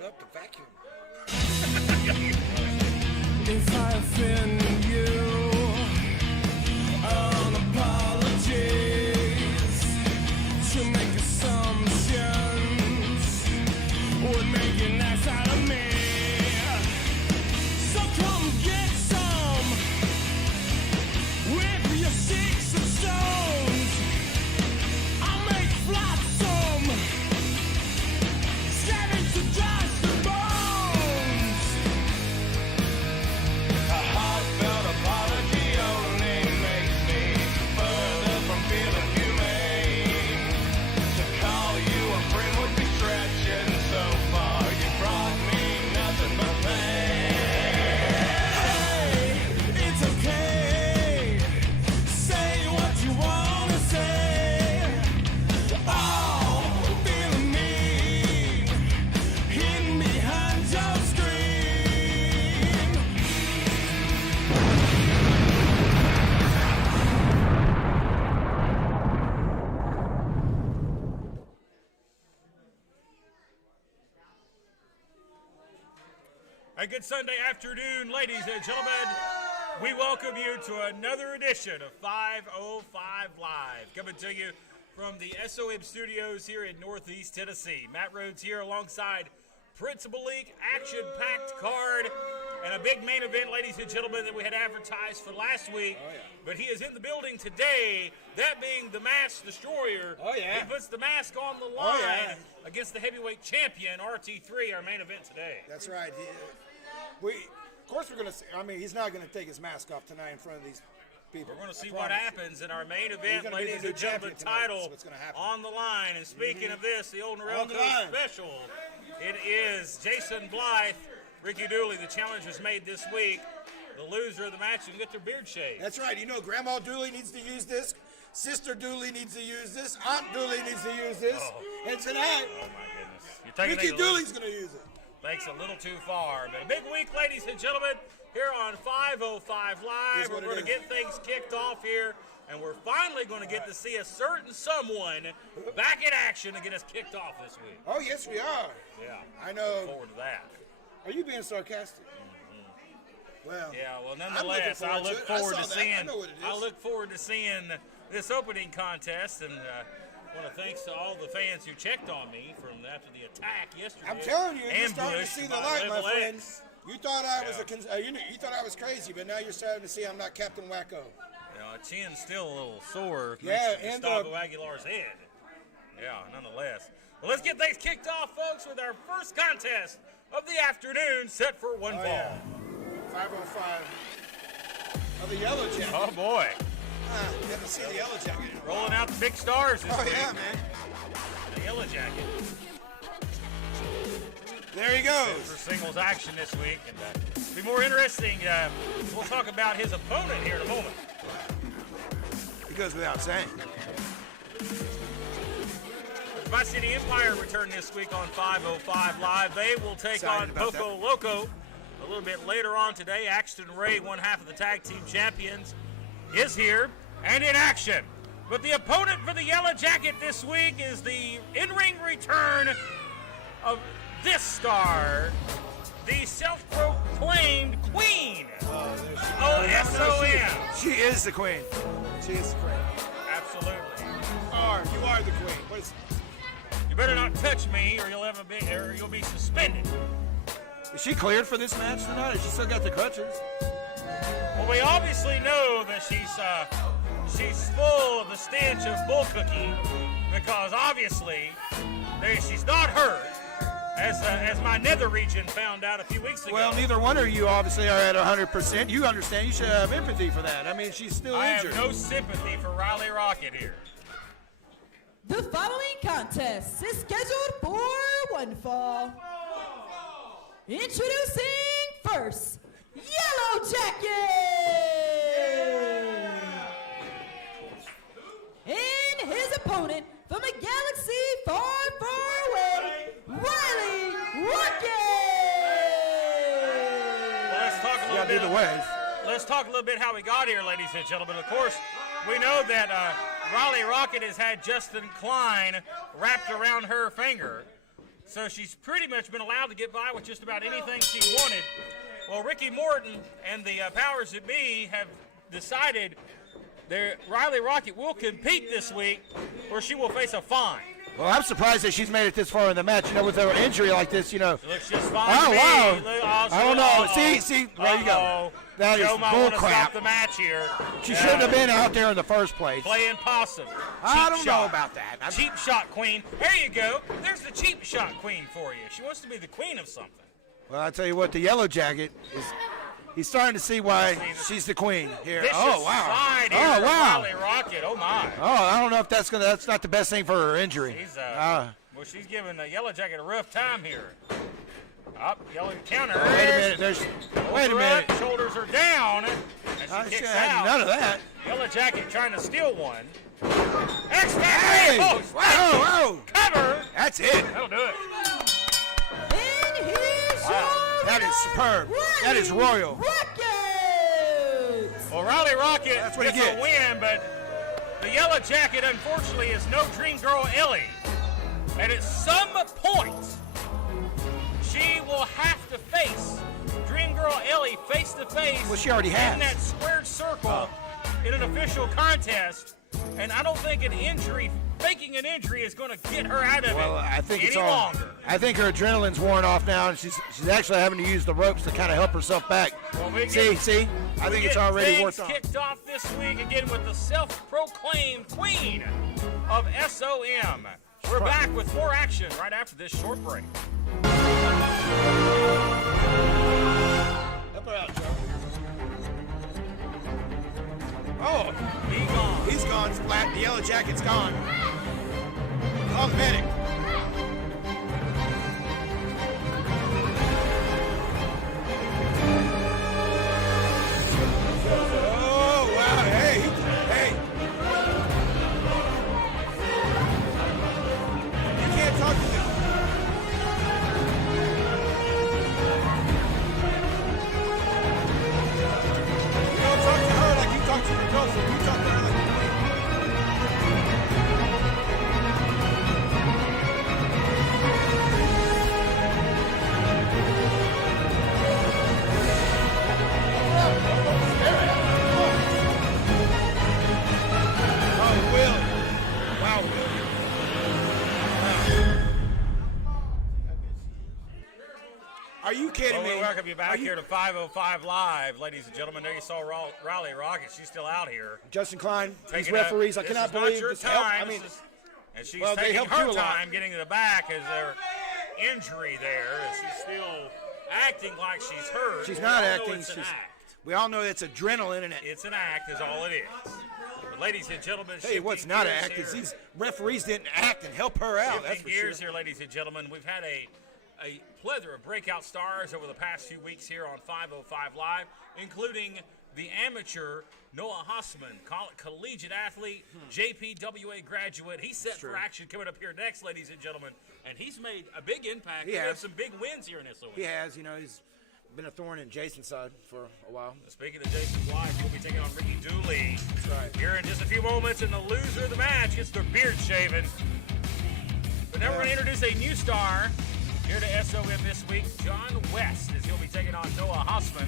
it up to vacuum. If I offend you, an apologies. To make assumptions would make an ass out of me. So come get some with your sticks and stones. I'll make flotsam, stab into dust and bones. A heartfelt apology only makes me further from feeling humane. To call you a friend would be stretching so far. You brought me nothing but pain. Hey, it's okay. Say what you wanna say. Oh, feeling mean, hidden behind your screen. A good Sunday afternoon, ladies and gentlemen. We welcome you to another edition of 505 Live, coming to you from the SOM studios here in Northeast Tennessee. Matt Rhodes here alongside Principal League, action-packed card, and a big main event, ladies and gentlemen, that we had advertised for last week. Oh, yeah. But he is in the building today, that being the Mask Destroyer. Oh, yeah. He puts the mask on the line Oh, yeah. against the heavyweight champion, RT3, our main event today. That's right. Of course, we're going to. I mean, he's not going to take his mask off tonight in front of these people. We're going to see I what promise you. happens in our main He's event, gonna be the ladies new and gentlemen. champion tonight. Title That's what's gonna happen. on the line. And speaking of this, the old On the Norelco line. special, it is Jason Blythe, Ricky Dooley. The challenge was made this week. The loser of the match will get their beard shaved. That's right. You know, Grandma Dooley needs to use this. Sister Dooley needs to use this. Aunt Dooley needs to use this. Oh. And tonight, Oh my goodness! You're taking Ricky things a little- Dooley's going to use it. Thanks a little too far. But a big week, ladies and gentlemen, here on 505 Live. Here's We're what it going to is. get things kicked off here, and we're finally going to get to see a certain someone back in action to get us kicked off this week. Oh, yes, we are. Yeah. I know. Look forward to that. Are you being sarcastic? Well, Yeah, well, I'm nonetheless, I looking look forward forward to to it. I saw that. I seeing. know what it is. I look forward to seeing this opening contest, and want to thanks to all the fans who checked on me from after the attack yesterday. I'm telling you, you're starting to Ambushed see the by light, my Level friend. X. You thought I was Yeah. you thought I was crazy, but now you're starting to see I'm not Captain Wacko. You know, chin's still a little sore. Yeah, next to and, Gustavo Aguilar's head. Yeah, nonetheless. Well, let's get things kicked off, folks, with our first contest of the afternoon, set for one Oh, fall. yeah. 505 of the Yellow Jacket. Oh boy, Never see the Yellow Jacket. rolling out the big stars this Oh, week. yeah, man. The Yellow Jacket There he for goes. singles action this week, and it'll be more interesting. We'll talk about his opponent here in a moment. He goes without saying. My City Empire return this week on 505 Live. They will take Excited on about Poco Loco a little bit later on today. Axton Ray, one half of the tag team champions, is here and in action. But the opponent for the Yellow Jacket this week is the in-ring return of this star, the self-proclaimed queen of SOM. She is the queen. She is the queen. Absolutely. You are the queen. What is, You better not touch me, or you'll be suspended. is she cleared for this match tonight? Or she still got the crutches? Well, we obviously know that she's full of the stench of bull cookie, because obviously she's not hurt, as my nether region found out a few weeks ago. Well, neither one of you obviously are at 100%. You understand. You should have empathy for that. I mean, she's still I injured. have no sympathy for Riley Rocket here. The following contest is scheduled for one fall. Introducing first, Yellow Jacket! And his opponent from a galaxy far, far away, Riley Rocket! Well, let's talk a little Yeah, bit. do the waves. Let's talk a little bit how we got here, ladies and gentlemen. Of course, we know that Riley Rocket has had Justin Klein wrapped around her finger So she's pretty much been allowed to get by with just about anything she wanted. Well, Ricky Morton and the powers that be have decided that Riley Rocket will compete this week, or she will face a fine. Well, I'm surprised that she's made it this far in the match. You know, with her injury like this, you know. It looks just fine Oh, to me. wow. I don't know. See, there you go. That is Joe might bull want to stop crap. the match here. She shouldn't have been out there in the first place. Playing possum. I Cheap don't shot. know about that. Cheap shot queen. There you go. There's the cheap shot queen for you. She wants to be the queen of something. Well, I tell you what, the Yellow Jacket is. He's starting to see why she's the queen here. Vicious Oh wow! side here Oh from wow! Riley Rocket. Oh my. Oh, I don't know if that's not the best thing for her injury. Well, she's giving the Yellow Jacket a rough time here. Up, Yellow counter. Wait a minute. Wait a minute. Shoulders are down. And she She kicks had out. none of that. Yellow Jacket trying to steal one. X-Factor. Hey! Oh, Whoa! cover. That's it. That'll do it. And here's Wow. That is superb. That is royal. Rocket! Well, Riley Rocket That's what he gets a gets. win, but the Yellow Jacket, unfortunately, is no Dream Girl Ellie. And at some point, she will have to face Dream Girl Ellie face to face. Well, she already has. In that squared circle in an official contest. And I don't think faking an injury is going to get her out of Well, it I think any it's all. longer. I think her adrenaline's worn off now, and she's actually having to use the ropes to kind of help herself back. Well, we See, I We think it's get already things worth on. kicked off this week again with the self-proclaimed queen of SOM. We're back with more action right after this short break. Help her out, Joe. Oh, Be gone. he's gone flat. The Yellow Jacket's gone. Call the medic. Oh, wow. Hey. You can't talk to me. You don't talk to her like you talk to your girlfriend. You talk to her like Oh, Will. Wow, Will. Are you kidding Well, me? we welcome you back here to 505 Live, ladies and gentlemen. There you saw Riley Rocket. She's still out here. Justin Klein, these Taking up- referees, I this cannot is not believe your this help. I time. mean, And she's well, they taking helped her you a lot. time getting to the back as their injury there. As she's still acting like she's hurt. She's We not all know acting. It's an act. We all know it's adrenaline in it. It's an act, is all it is. But ladies and gentlemen, Tell you what's shifting not an gears act is here- these referees didn't act and help her out. That's Shifting for sure. gears here, ladies and gentlemen. We've had a plethora of breakout stars over the past few weeks here on 505 Live, including the amateur Noah Hossman, collegiate athlete, JPWA graduate. He's set for action coming up here next, ladies and gentlemen. And he's made a big impact. He He's had has. some big wins here in SOM. He has, he's been a thorn in Jason's side for a while. Speaking of Jason's wife, we'll be taking on Ricky Dooley. That's right. Here in just a few moments, and the loser of the match gets their beard shaven. But now we're going to introduce a new star here to SOM this week, John West, as he'll be taking on Noah Hossman.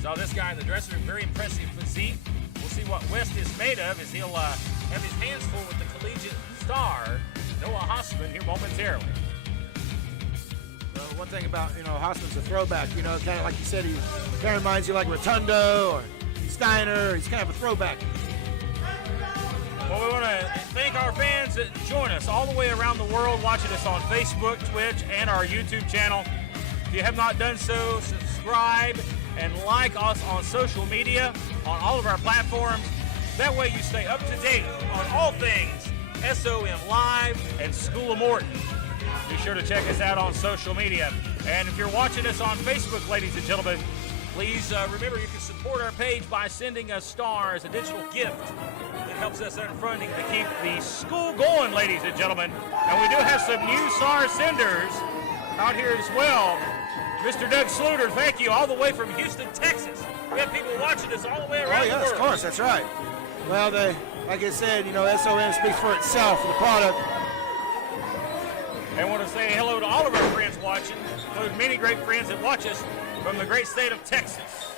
Saw this guy in the dressing room, very impressive physique. We'll see what West is made of as he'll have his hands full with the collegiate star, Noah Hossman, here momentarily. Well, one thing about, Hossman's a throwback, kind of like you said, he kind of reminds you like Rotundo or Steiner. He's kind of a throwback. Well, we want to thank our fans that join us all the way around the world, watching us on Facebook, Twitch, and our YouTube channel. If you have not done so, subscribe and like us on social media, on all of our platforms. That way you stay up to date on all things SOM Live and School of Morton. Be sure to check us out on social media. And if you're watching us on Facebook, ladies and gentlemen, please remember you can support our page by sending us stars, a digital gift that helps us earn funding to keep the school going, ladies and gentlemen. And we do have some new star senders out here as well. Mr. Doug Sluter, thank you, all the way from Houston, Texas. We have people watching us all the way around Oh, the yes, world. of course, that's right. Well, like I said, SOM speaks for itself, the product. And want to say hello to all of our friends watching, including many great friends that watch us from the great state of Texas.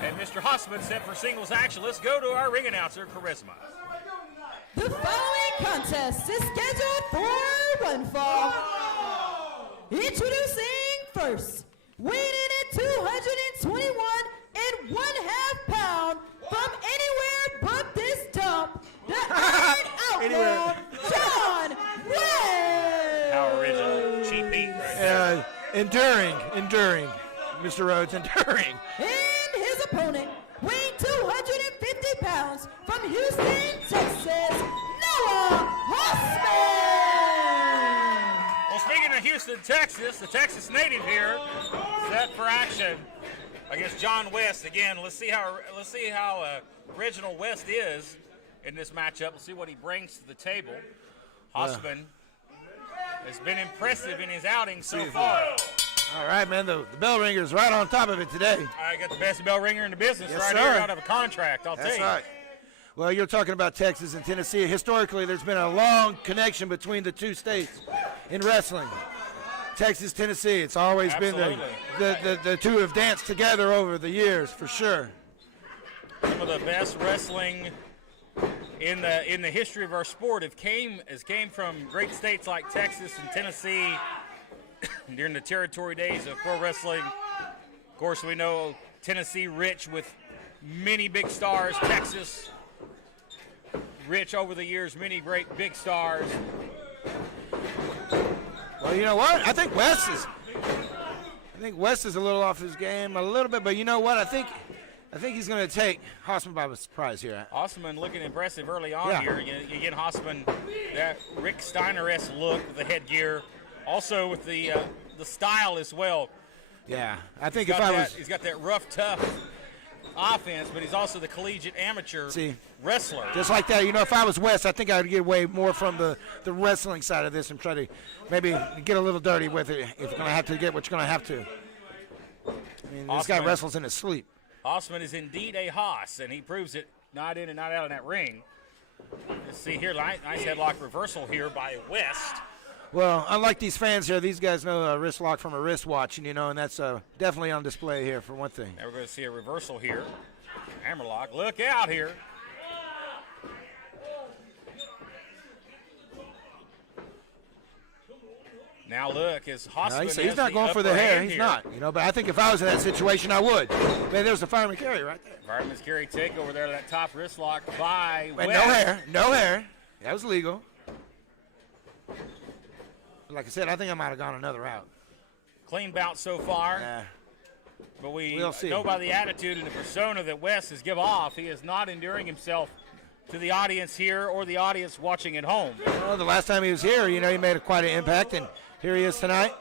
And Mr. Hossman set for singles action. Let's go to our ring announcer, Charisma. The following contest is scheduled for one fall. Introducing first, weighing in at 221 and 1/2 pound from anywhere but this dump, the Iron Outlaw, John West. How original. Cheap beat right there. Enduring. Mr. Rhodes, enduring. And his opponent, weighing 250 pounds from Houston, Texas, Noah Hossman. Well, speaking of Houston, Texas, the Texas native here, set for action against John West. Again, let's see how original West is in this matchup. Let's see what he brings to the table. Hossman has been impressive in his outing so far. All right, man, the bell ringer's right on top of it today. I got the best bell ringer in the business Yes, right sir. here out of a contract, I'll tell That's you. right. Well, you're talking about Texas and Tennessee. Historically, there's been a long connection between the two states in wrestling. Texas, Tennessee, it's always been the two have danced together over the years, for sure. Some of the best wrestling in the history of our sport has came from great states like Texas and Tennessee during the territory days of pro wrestling. Of course, we know Tennessee rich with many big stars. Texas rich over the years, many great big stars. Well, you know what? I think West is a little off his game a little bit, but you know what? I think he's going to take Hossman by surprise here. Hossman looking impressive early on Yeah. here. You get Hossman that Rick Steiner-esque look with the headgear, also with the style as well. Yeah, I think He's if I got was he's got that rough, tough offense, but he's also the collegiate amateur wrestler. just like that, you know, if I was West, I think I would get away more from the wrestling side of this and try to maybe get a little dirty with it if you're going to have to get what you're going to have to. I mean, this guy Hossman- wrestles in his sleep. Hossman is indeed a Hoss, and he proves it not in and not out in that ring. Let's see here, nice headlock reversal here by West. Well, unlike these fans here, these guys know a wrist lock from a wristwatch, and and that's definitely on display here for one thing. Now we're going to see a reversal here. Hammerlock, look out here. Now look, as Hossman He's not going for the hair. He's not. But I think if I was in that situation, I would. Man, there's the fireman carry right there. Fireman's carry take over there to that top wrist lock by Wait, West. no hair. That was legal. Like I said, I think I might have gone another route. Clean bout so far. Yeah. But we We'll see. know by the attitude and the persona that West has give off, he is not endearing himself to the audience here or the audience watching at home. Well, the last time he was here, he made quite an impact, and here he is tonight.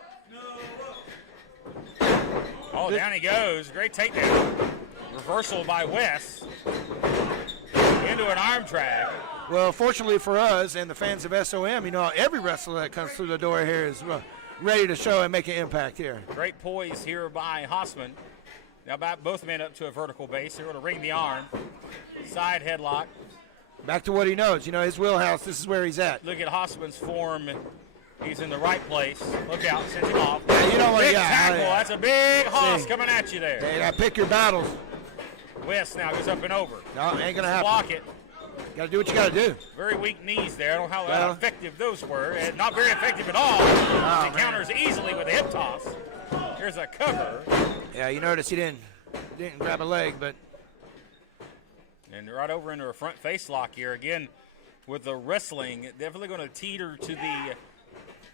Oh, down he goes. Great takedown. Reversal by West into an arm drag. Well, fortunately for us and the fans of SOM, every wrestler that comes through the door here is ready to show and make an impact here. Great poise here by Hossman. Now both men up to a vertical base. They're going to ring the arm. Side headlock. Back to what he knows. His wheelhouse, this is where he's at. Look at Hossman's form. He's in the right place. Look out, sends him off. Yeah, you know what? Big Yeah, tackle. yeah. That's a big hoss coming at you there. You got to pick your battles. West now goes up and over. No, ain't going to happen. Block it. Got to do what you got to do. Very weak knees there. I don't know how Well. effective those were. And not very effective at all. He counters easily with a hip toss. Here's a cover. Yeah, you notice he didn't grab a leg, but And right over into a front face lock here. Again, with the wrestling, definitely going to teeter to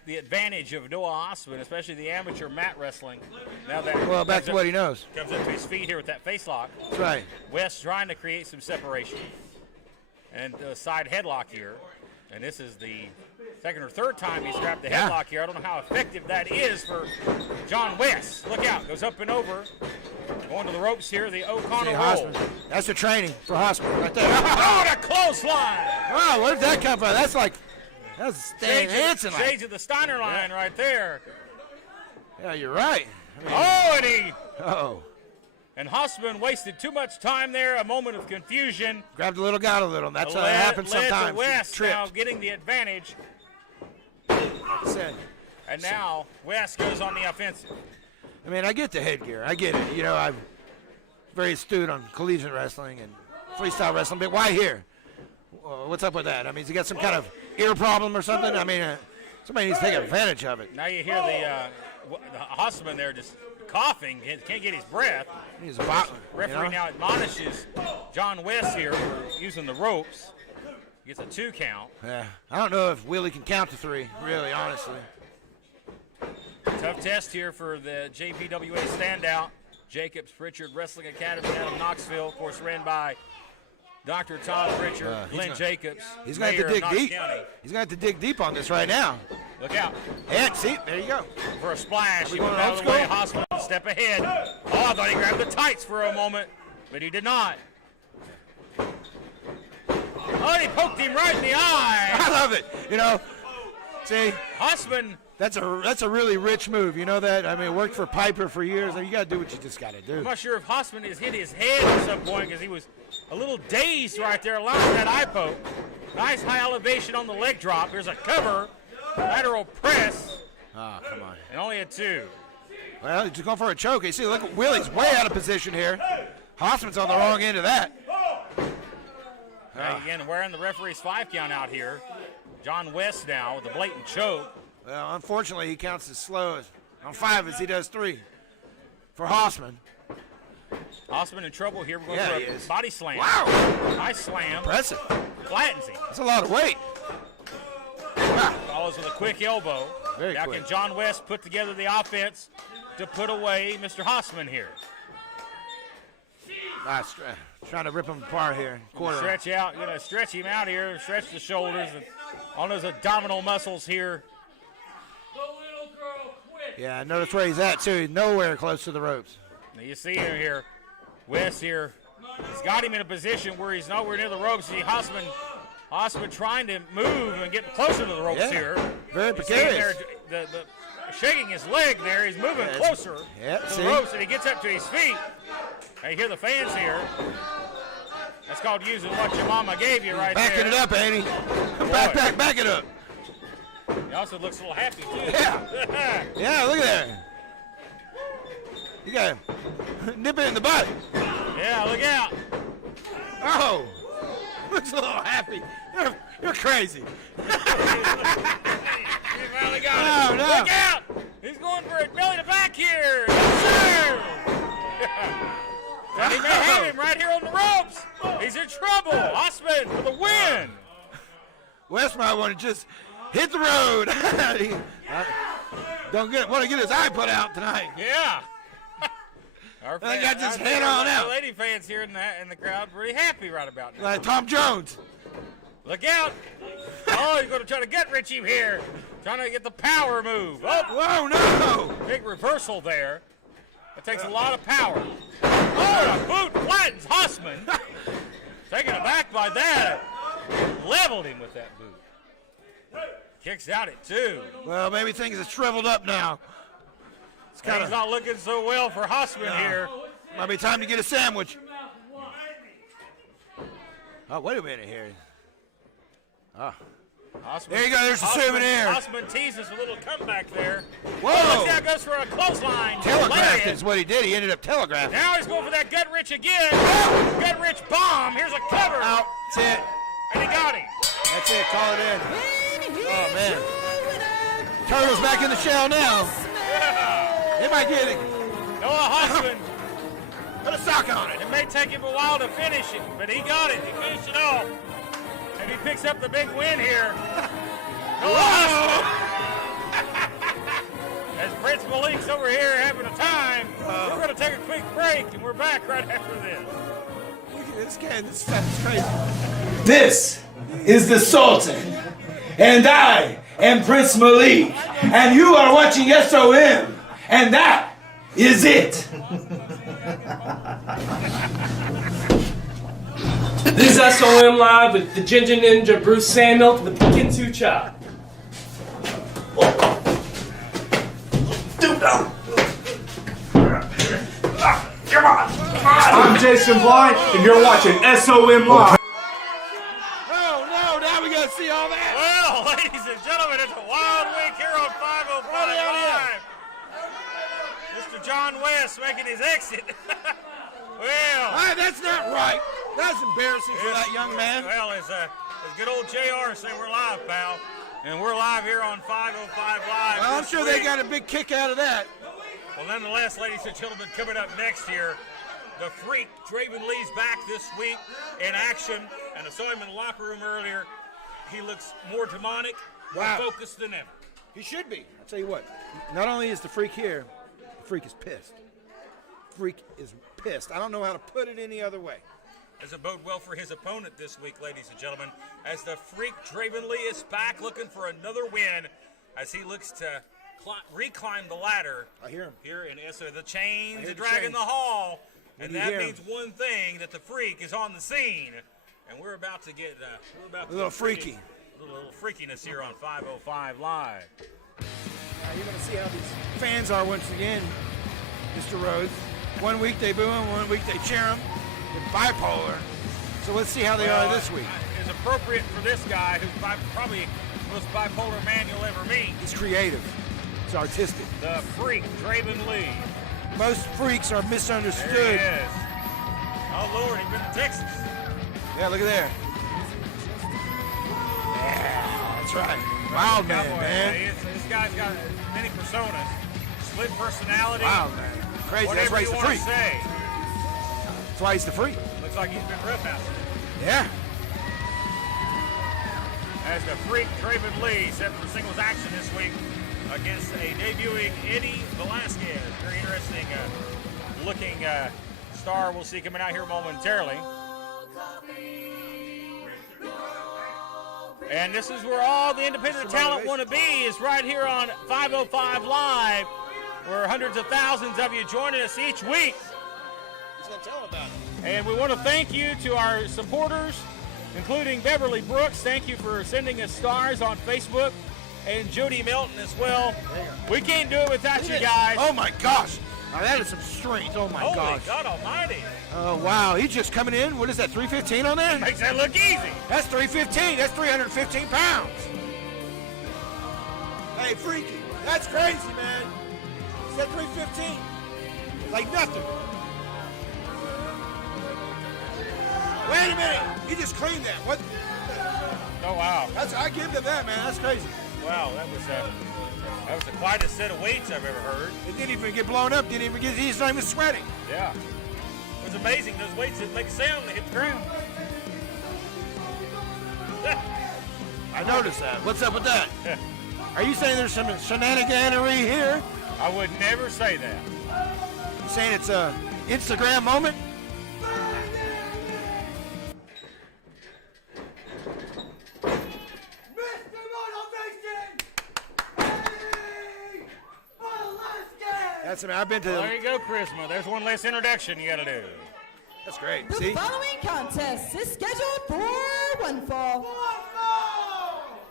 the advantage of Noah Hossman, especially the amateur mat wrestling. Now that back to what he knows. Comes up to his feet here with that face lock. That's right. West trying to create some separation. And a side headlock here. And this is the second or third time he's grabbed the Yeah. headlock here. I don't know how effective that is for John West. Look out. Goes up and over. Going to the ropes here. The O'Connell See, roll. Hossman. That's the training for Hossman right there. Oh, the clothesline. Wow, where did that come from? That's Stan Hansen. Shades of the Steiner line right there. Yeah, you're right. Oh, and Hossman wasted too much time there. A moment of confusion. Grabbed a little, got a little. That's how it Led happens to sometimes. West Tripped. now getting the advantage. Like I said. And now West goes on the offensive. I mean, I get the headgear. I get it. You know, I'm very astute on collegiate wrestling and freestyle wrestling, but why here? What's up with that? I mean, has he got some kind of ear problem or something? I mean, somebody needs to take advantage of it. Now you hear the Hossman there just coughing, can't get his breath. He's a bottler. Referee now admonishes John West here for using the ropes. Gets a 2 count. Yeah, I don't know if Willie can count to 3, really, honestly. Tough test here for the JPWA standout. Jacobs Pritchard Wrestling Academy out of Knoxville, of course, ran by Dr. Tom Pritchard, Glenn Jacobs. He's going to have to dig deep. County. He's going to have to dig deep on this right now. Look out. And see, there you go. For a splash. He going went out old of the way. school? Hospital step ahead. Oh, I thought he grabbed the tights for a moment, but he did not. Oh, and he poked him right in the eye. I love it. You know, see, Hossman. that's a really rich move. You know that? I mean, it worked for Piper for years. You got to do what you just got to do. I'm not sure if Hossman has hit his head at some point because he was a little dazed right there, allowing that eye poke. Nice high elevation on the leg drop. There's a cover, lateral press. Oh, come on. And only a 2. Well, he's going for a choke. You see, look, Willie's way out of position here. Hossman's on the wrong end of that. Again, wearing the referee's 5 count out here. John West now with a blatant choke. Well, unfortunately, he counts as slow on 5 as he does 3 for Hossman. Hossman in trouble here. We're going Yeah, for he a is. body slam. Wow. Nice slam. Impressive. Flattens him. That's a lot of weight. Wow. Follows with a quick elbow. Very now quick. can John West put together the offense to put away Mr. Hossman here? Nice. Trying to rip him apart here. Quarter. Stretch out. You're going to stretch him out here. Stretch the shoulders and on those abdominal muscles here. Yeah, notice where he's at, too. He's nowhere close to the ropes. Now you see him here. West here. He's got him in a position where he's nowhere near the ropes. See Hossman trying to move and get closer to the ropes Yeah, here. very You see him precarious. there, shaking his leg there. He's moving closer Yeah, to see? the ropes, and he gets up to his feet. Now you hear the fans here. That's called using what your mama gave you right Backing there. it up, ain't he? Back it up. He also looks a little happy, too. Yeah. Yeah, look at that. You got him. Nip it in the butt. Yeah, look out. Oh. Looks a little happy. You're crazy. He finally got Oh, it. no. Look out. He's going for it belly to back here. Yes, sir. And he may have him right here on the ropes. He's in trouble. Hossman for the win. West might want to just hit the road. He want to get his eye put out tonight. Yeah. Our I got this head on out. Our lady fans here in the crowd pretty happy right about now. Like Tom Jones. Look out. Oh, he's going to try to gut Rich him here. Trying to get the power move. Oh, Whoa, no. big reversal there. It takes a lot of power. Oh, a boot flattens Hossman. Taken aback by that. Leveled him with that boot. Kicks out at 2. Well, maybe things have shriveled up now. It's kind Things of not looking so well for Hossman here. might be time to get a sandwich. Oh, wait a minute here. Oh. Hossman, There you go, there's a souvenir. Hossman teases a little comeback there. Whoa. Oh, look out, goes for a clothesline. Telegraphed Lariat. is what he did. He ended up telegraphing. Now he's going for that gut rich again. Gut rich bomb. Here's a cover. Out. That's it. And he got him. That's it. Call it in. Oh, man. Turtle's back in the shell now. Yeah. They might get it. Noah Hossman. Put a sock on it. It may take him a while to finish it, but he got it. He finished it off. And he picks up the big win here. Noah Hossman. As Prince Malik's over here having a time, we're going to take a quick break, and we're back right after this. Look at this guy. This stuff is crazy. This is the Sultan, and I am Prince Malik, and you are watching SOM, and that is it. This is SOM Live with the Ginger Ninja Bruce Samuel with the Kinsu Chop. I'm Jason Blind, and you're watching SOM Live. Oh, no. Now we we got to see all that. Well, ladies and gentlemen, it's a wild week here on 505 Live. Mr. John West making his exit. Well, That's not right. That's embarrassing for that young man. Well, as good old JR say, we're live, pal. And we're live here on 505 Live. Well, I'm this sure they week. got a big kick out of that. Well, nonetheless, ladies and gentlemen, coming up next here, the Freak, Draven Lee's back this week in action. And I saw him in the locker room earlier. He looks more demonic, more focused than ever. He should be. I'll tell you what. Not only is the Freak here, the Freak is pissed. Freak is pissed. I don't know how to put it any other way. Does it bode well for his opponent this week, ladies and gentlemen, as the Freak, Draven Lee, is back looking for another win as he looks to reclimb the ladder. I hear him. Here in SO. The chains hear are the dragging chains. the hall, and you that hear means one thing, that the Freak is on the scene. And we're about to get A little freaky. A little freakiness here on 505 Live. Now you're going to see how these fans are once again, Mr. Rhodes. One week they boo him, 1 week they cheer him. They're bipolar. So let's see how they are this week. It's appropriate for this guy, who's probably the most bipolar man you'll ever meet. He's creative. He's artistic. The Freak, Draven Lee. Most freaks are misunderstood. There he is. Oh, Lord, he's been to Texas. Yeah, look at there. Yeah, that's right. Wild man, Cowboy, man. This guy's got many personas. Split personality. Wild man. Crazy. That's Whatever why he's you the want freak. to say. That's why he's the freak. Looks like he's been roughhoused. Yeah. As the Freak, Draven Lee, set for singles action this week against a debuting Eddie Velasquez. Very interesting looking star we'll see coming out here momentarily. And this is where all the independent talent want to be, is right here on 505 Live, where hundreds of thousands of you joining us each week. He's going to tell about it. And we want to thank you to our supporters, including Beverly Brooks. Thank you for sending us stars on Facebook, and Jody Melton as well. We can't do it without you guys. Oh my gosh. Now that is some strength. Oh my Holy gosh. God Almighty. Oh wow. He's just coming in. What is that, 315 on there? Makes that look easy. That's 315. That's 315 pounds. Hey, freaky. That's crazy, man. Is that 315? Like nothing. Wait a minute. He just cleaned that. What? Oh, wow. I give him that, man. That's crazy. Wow, that was the quietest set of weights I've ever heard. It didn't even get blown up. He's not even sweating. Yeah. It was amazing. Those weights didn't make a sound when they hit the ground. I noticed that. What's up with that? Are you saying there's some shenaniganery here? I would never say that. You saying it's a Instagram moment? That's I've been to. Well, there you go, Charisma. There's one less introduction you got to do. That's great. The See? following contest is scheduled for one fall.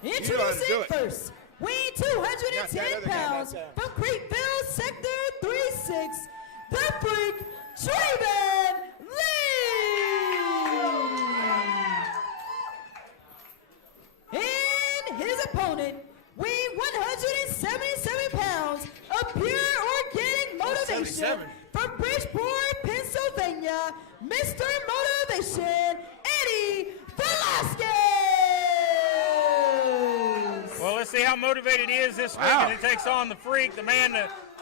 You know how to do Introducing it. first, weighing 210 pounds from Creekville, Sector 36, the Freak, Draven Lee. And his opponent, weighing 177 pounds of pure organic motivation 77. from Bridgeport, Pennsylvania, Mr. Motivation, Eddie Velasquez. Well, let's see how motivated he is this week Wow. as he takes on the Freak, the man,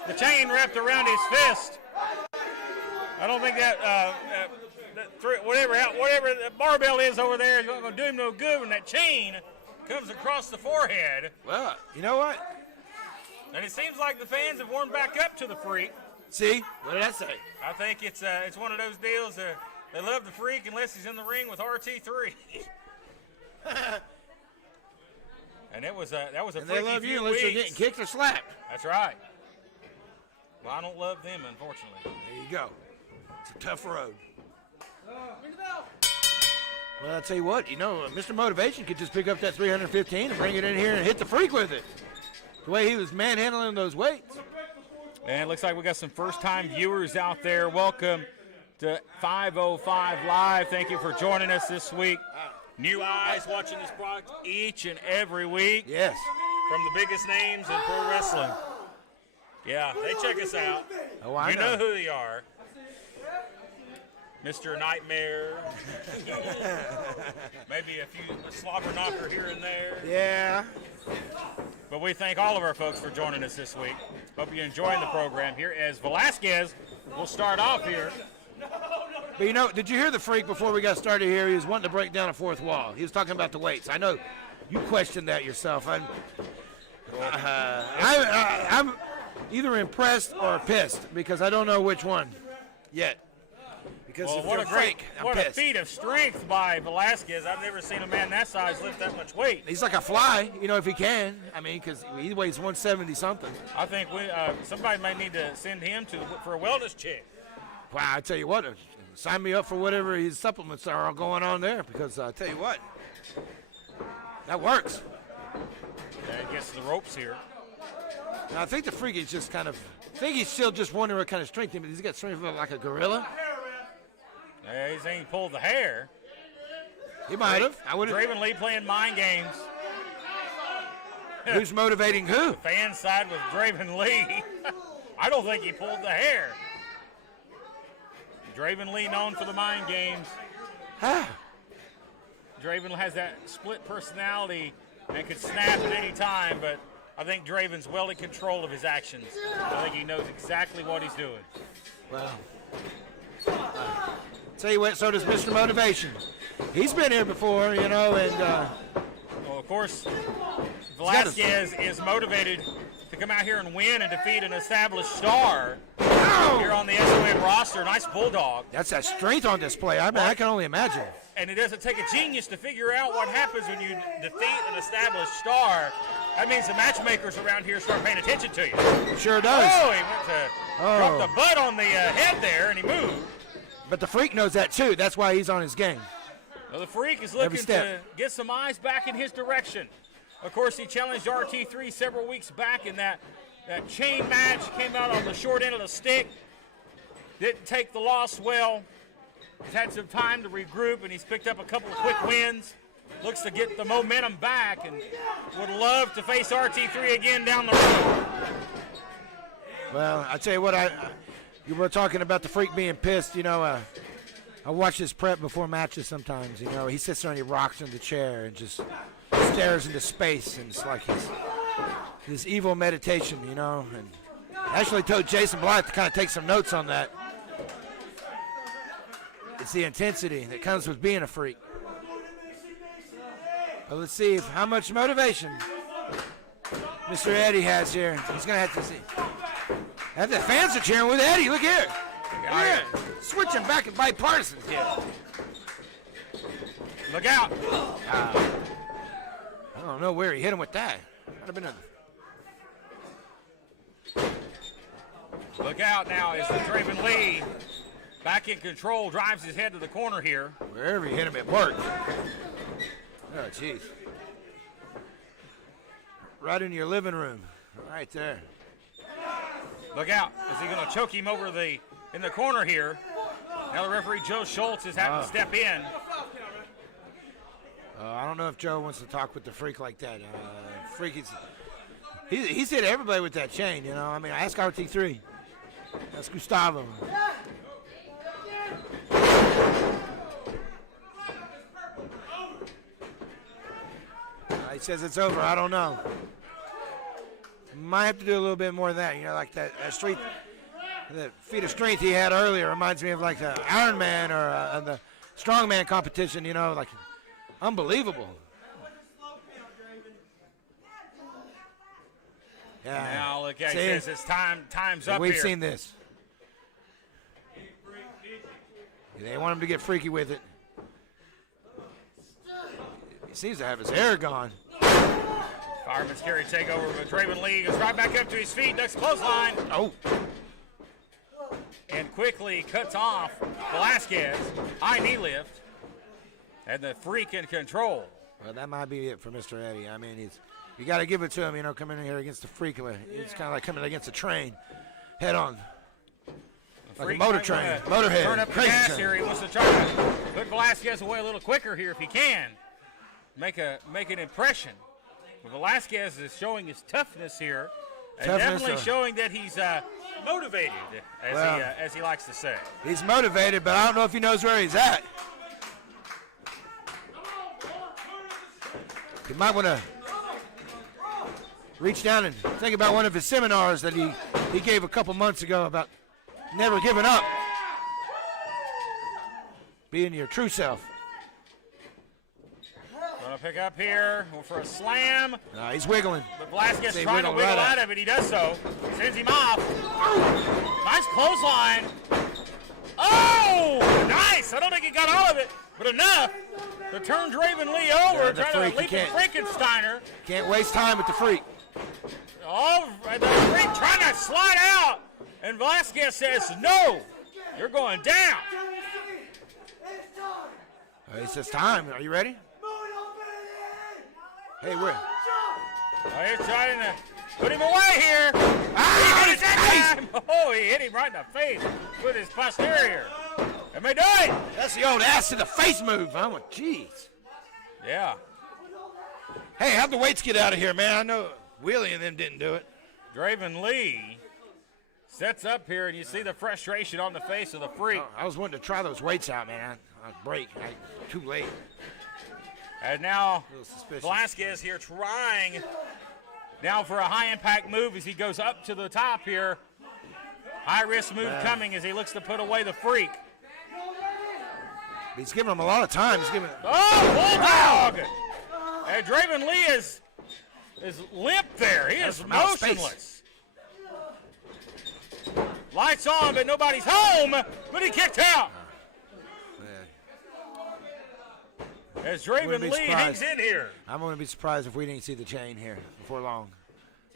the chain wrapped around his fist. I don't think whatever the barbell is over there is not going to do him no good when that chain comes across the forehead. Well, you know what? And it seems like the fans have warmed back up to the Freak. See? What did I say? I think it's one of those deals. They love the Freak unless he's in the ring with RT3. And that was a And they freaky love you few unless you're weeks. getting kicked or slapped. That's right. Well, I don't love them, unfortunately. There you go. It's a tough road. Well, I'll tell you what, Mr. Motivation could just pick up that 315 and bring it in here and hit the Freak with it. The way he was manhandling those weights. And it looks like we got some first-time viewers out there. Welcome to 505 Live. Thank you for joining us this week. new eyes watching this product each and every week. Yes. From the biggest names in pro wrestling. Yeah, they check us out. Oh, I you know who they are. Mr. Nightmare. Maybe a slobber knocker here and there. Yeah. But we thank all of our folks for joining us this week. Hope you're enjoying the program here as Velasquez will start off here. But you know, did you hear the Freak before we got started here? He was wanting to break down a fourth wall. He was talking about the weights. I know you questioned that yourself. I'm either impressed or pissed because I don't know which one yet. Because Well, if what you're a great, Freak, I'm what a pissed. feat of strength by Velasquez. I've never seen a man that size lift that much weight. He's like a fly, you know, if he can. I mean, because he weighs 170 something. I think somebody may need to send him for a wellness check. Wow, I tell you what, sign me up for whatever his supplements are going on there because I tell you what, that works. That gets the ropes here. Now, I think the Freak is just kind of, I think he's still just wondering what kind of strength, but he's got strength like a gorilla. He's ain't pulled the hair. He might have. I would have. Draven Lee playing mind games. Who's motivating who? Fan side with Draven Lee. I don't think he pulled the hair. Draven Lee known for the mind games. Draven has that split personality and could snap at any time, but I think Draven's well in control of his actions. I think he knows exactly what he's doing. Well, tell you what, so does Mr. Motivation. He's been here before, you know, and Well, of course, Velasquez is motivated to come out here and win and defeat an established star here on the SOM roster. Nice bulldog. that's that strength on display. I mean, I can only imagine. And it doesn't take a genius to figure out what happens when you defeat an established star. That means the matchmakers around here start paying attention to you. Sure does. Oh, he went to drop the butt on the head there, and he moved. But the Freak knows that too. That's why he's on his game. Well, the Freak is Every looking to step. get some eyes back in his direction. Of course, he challenged RT3 several weeks back in that chain match. Came out on the short end of the stick. Didn't take the loss well. He's had some time to regroup, and he's picked up a couple of quick wins. Looks to get the momentum back and would love to face RT3 again down the road. Well, I tell you what, you were talking about the Freak being pissed. You know, I watch his prep before matches sometimes. You know, he sits there and he rocks in the chair and just stares into space, and it's like his evil meditation. You know, and I actually told Jason Blythe to kind of take some notes on that. It's the intensity that comes with being a Freak. But let's see how much motivation Mr. Eddie has here. He's going to have to see. And the fans are cheering with Eddie. Look here. Look here. Switching back and bipartisan. Yeah. Look out. I don't know where he hit him with that. Might have been Look out now as the Draven Lee back in control, drives his head to the corner here. wherever he hit him, it worked. Oh, jeez. Right in your living room. Right there. Look out. Is he going to choke him over in the corner here? Now the referee, Joe Schultz, is having to step in. I don't know if Joe wants to talk with the Freak like that. Freak is... He's hit everybody with that chain, you know. I mean, ask RT3. Ask Gustavo. He says it's over. I don't know. Might have to do a little bit more of that. You know, like that street, the feat of strength he had earlier reminds me of like the Iron Man or the strongman competition. You know, like unbelievable. Yeah. Now look out. He says it's time's up We've here. seen this. They want him to get freaky with it. He seems to have his hair gone. Fireman's carry takeover, but Draven Lee goes right back up to his feet, ducks clothesline. Oh. And quickly cuts off Velasquez. High knee lift. And the Freak in control. Well, that might be it for Mr. Eddie. I mean, you got to give it to him, you know, coming in here against the Freak. It's kind of like coming against a train, head on. Like a motor train, motorhead. Turn up the crazy gas train. here. He wants to try to put Velasquez away a little quicker here if he can. make an impression. But Velasquez is showing his toughness here, and Toughness, definitely showing that he's motivated, as he likes to say. He's motivated, but I don't know if he knows where he's at. He might want to reach down and think about one of his seminars that he gave a couple months ago about never giving up. Being your true self. Gonna pick up here for a slam. No, he's wiggling. But Velasquez Say trying to wiggle wiggle right out out. of it. He does so. Sends him off. Nice clothesline. Oh, nice. I don't think he got all of it, but enough to turn Draven Lee over, the trying freak, to he leap Frankensteiner. Can't waste time with the freak. Oh, the freak trying to slide out. And Velasquez says, no, you're going down. He says time. Are you ready? Hey, where? Oh, he's trying to put him away here. Ah, He hit his it that time. Oh, he hit him right in the face with his posterior. And they do it. That's the old ass to the face move. I'm like, jeez. Yeah. Hey, how'd the weights get out of here, man? I know Willie and them didn't do it. Draven Lee sets up here, and you see the frustration on the face of the freak. I was wanting to try those weights out, man. I break. Too late. And now A little suspicious. Velasquez here trying now for a high-impact move as he goes up to the top here. High-risk move coming as he looks to put away the freak. He's giving him a lot of time. He's giving. Oh, Bulldog! And Draven Lee is limp there. He is from outer space. motionless. Lights on, but nobody's home. But he kicked out. As Draven Wouldn't be Lee hangs surprised. in here. I'm going to be surprised if we didn't see the chain here before long.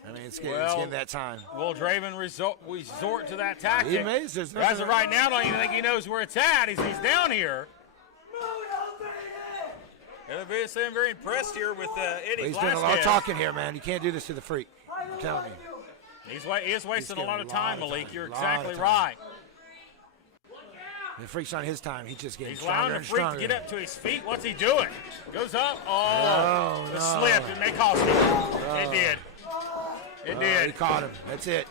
I mean, it's getting that time. Will Draven resort to that tactic? He may. There's nothing As of right now, I don't even think he knows where it's at. He's down here. And I'm very impressed here with Eddie He's Velasquez. doing a lot of talking here, man. You can't do this to the freak. I'm telling you. He is wasting a getting lot of time, lot of Malik. time, You're lot exactly of time. right. The freak's on his time. He's just getting He's allowing stronger the and freak stronger. to get up to his feet. What's he doing? Goes up. Oh, the no. slip. It may cost him. It did. It He did. caught him. That's it.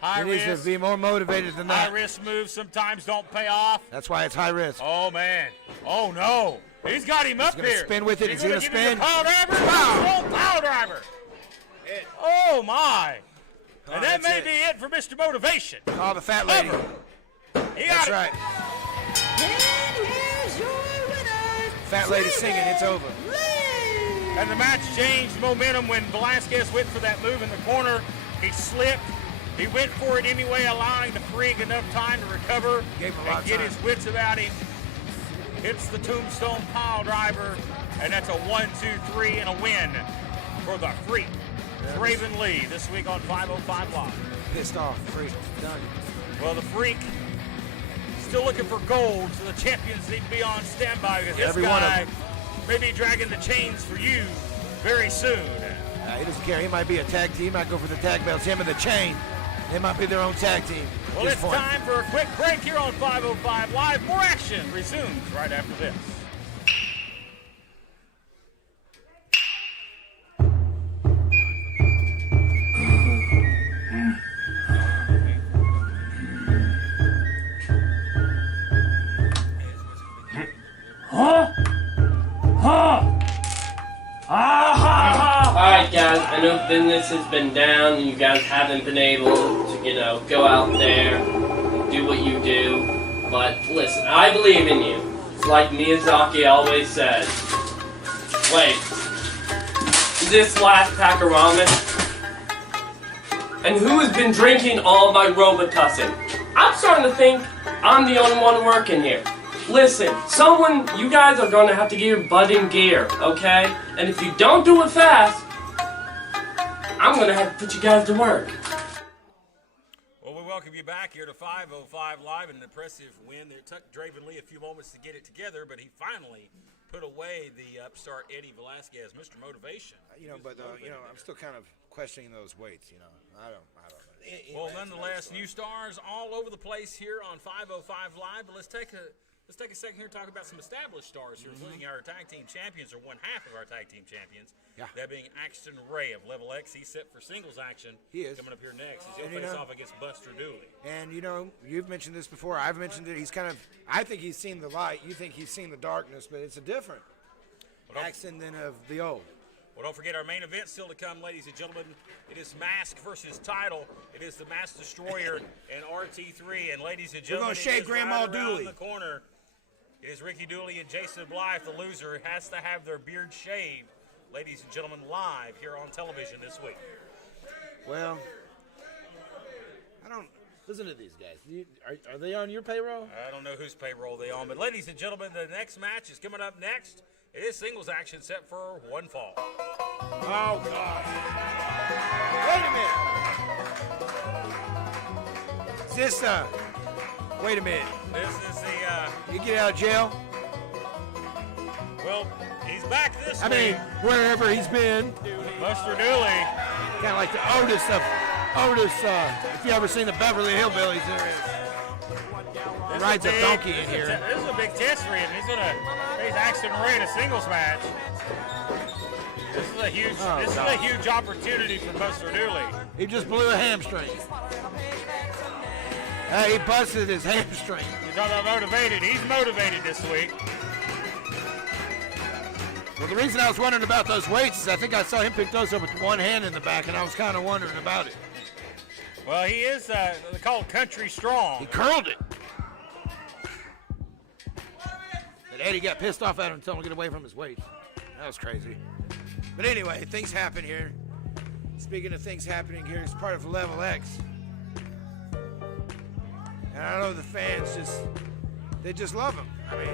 High He needs to risk. be more motivated than High that. risk moves sometimes don't pay off. That's why it's high risk. Oh, man. Oh, no. He's got him up gonna here. spin with it. He's gonna give spin. him the pile driver. Wow. Oh, pile driver. Oh, my. And that that's may it. be it for Mr. Motivation. Oh, the fat lady. He That's got it. right. And here's your winner. Fat lady singing. It's over. Lee. And the match changed momentum when Velasquez went for that move in the corner. He slipped. He went for it anyway, allowing the freak enough time to recover Gave him a lot and of get time. his wits about him. Hits the tombstone pile driver, and that's a 1-2-3 and a win for the freak. Draven Lee this week on 505 Live. Pissed off. Freak. Done. Well, the freak still looking for gold, so the champions need to be on standby because this Every one of guy them. may be dragging the chains for you very soon. He doesn't care. He might be a tag team. He might go for the tag belts. Him and the chain. They might be their own tag team. at Well, this it's point. time for a quick break here on 505 Live. More action resumes right after this. Alright guys, I know business has been down and you guys haven't been able to, go out there and do what you do. But listen, I believe in you. It's like Miyazaki always says. Wait. Is this last pack of ramen? And who has been drinking all my Robitussin? I'm starting to think I'm the only one working here. Listen, you guys are going to have to get your butt in gear, okay? And if you don't do it fast, I'm going to have to put you guys to work. Well, we welcome you back here to 505 Live. An impressive win. It took Draven Lee a few moments to get it together, but he finally put away the upstart Eddie Velasquez, Mr. Motivation. I'm still kind of questioning those weights. I don't know. Well, nonetheless, new stars all over the place here on 505 Live. But let's take a let's take a second here and talk about some established stars here, including our tag team champions, or one half of our tag team champions. Yeah. That being Axton Ray of Level X. He's set for singles action. He is. Coming up here next. He'll And, you face know- off against Buster Dooley. And, you know, you've mentioned this before. I've mentioned it. He's kind of, I think he's seen the light. You think he's seen the darkness, but it's a different accent than of the old. Well, don't forget our main event still to come, ladies and gentlemen. It is Mask versus Title. It is the Mask Destroyer and RT3. And ladies and gentlemen, gonna shave it is Grandma right around Dooley. the corner. It is Ricky Dooley and Jason Blythe. The loser has to have their beard shaved. Ladies and gentlemen, live here on television this week. Well, I don't listen to these guys. Are they on your payroll? I don't know whose payroll they on, but ladies and gentlemen, the next match is coming up next. It is singles action set for one fall. Oh, God. Wait a minute. Is this, wait a minute. This is the, You get out of jail? well, he's back this I week. mean, wherever he's been. Buster Dooley. Kind of like the Otis, if you ever seen the Beverly Hillbillies, there is. He rides a donkey in here. This is a big test for him. He's going to face Axton Ray in a singles match. This is a huge opportunity for Buster Dooley. He just blew a hamstring. Hey, he busted his hamstring. You talk about motivated. He's motivated this week. Well, the reason I was wondering about those weights is I think I saw him pick those up with one hand in the back, and I was kind of wondering about it. Well, he is called country strong. He curled it. But Eddie got pissed off at him and told him to get away from his weights. That was crazy. But anyway, things happen here. Speaking of things happening here, it's part of Level X. And I know the fans they just love him. I mean,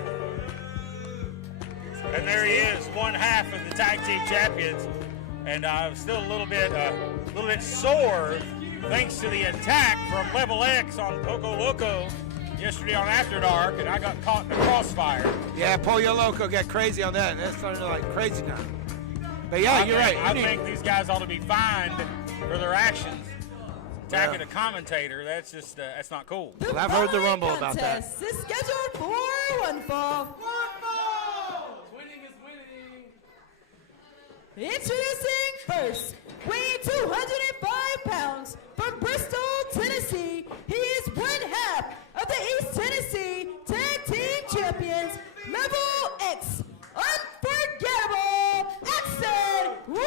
And there he is, one half of the tag team champions. And I'm still a little bit sore thanks to the attack from Level X on Poco Loco yesterday on After Dark, and I got caught in the crossfire. yeah, Pollo Loco got crazy on that, and that's starting to like crazy now. But yeah, you're right. I think these guys ought to be fined for their actions. Attacking a commentator, that's not cool. Well, I've heard the rumble about that. Contest is scheduled for one fall. Winning is winning. Introducing first, weighing 205 pounds from Bristol, Tennessee. He is one half of the East Tennessee Tag Team Champions, Level X, Unforgettable Axton Ray.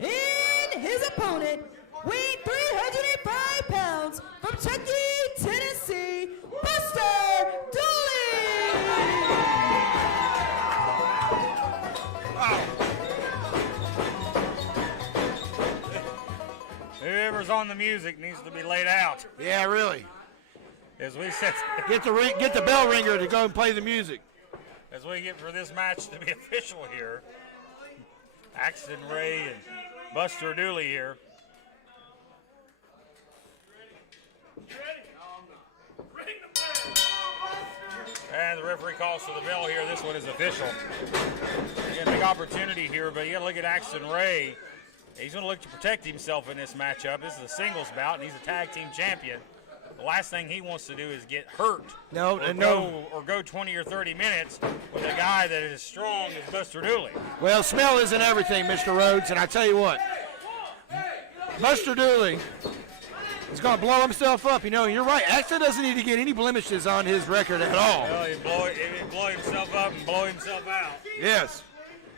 In his opponent, weighing 305 pounds from Chucky, Tennessee, Buster Dooley. Whoever's on the music needs to be laid out. Yeah, really. As we said, Get the bell ringer to go and play the music. as we get for this match to be official here, Axton Ray and Buster Dooley here. And the referee calls for the bell here. This one is official. Again, big opportunity here, but you got to look at Axton Ray. He's going to look to protect himself in this matchup. This is a singles bout, and he's a tag team champion. The last thing he wants to do is get hurt. Or go 20 or 30 minutes with a guy that is as strong as Buster Dooley. Well, smell isn't everything, Mr. Rhodes, and I tell you what, Buster Dooley is going to blow himself up. You know, you're right. Axton doesn't need to get any blemishes on his record at all. Well, he'd blow himself up and blow himself out. Yes,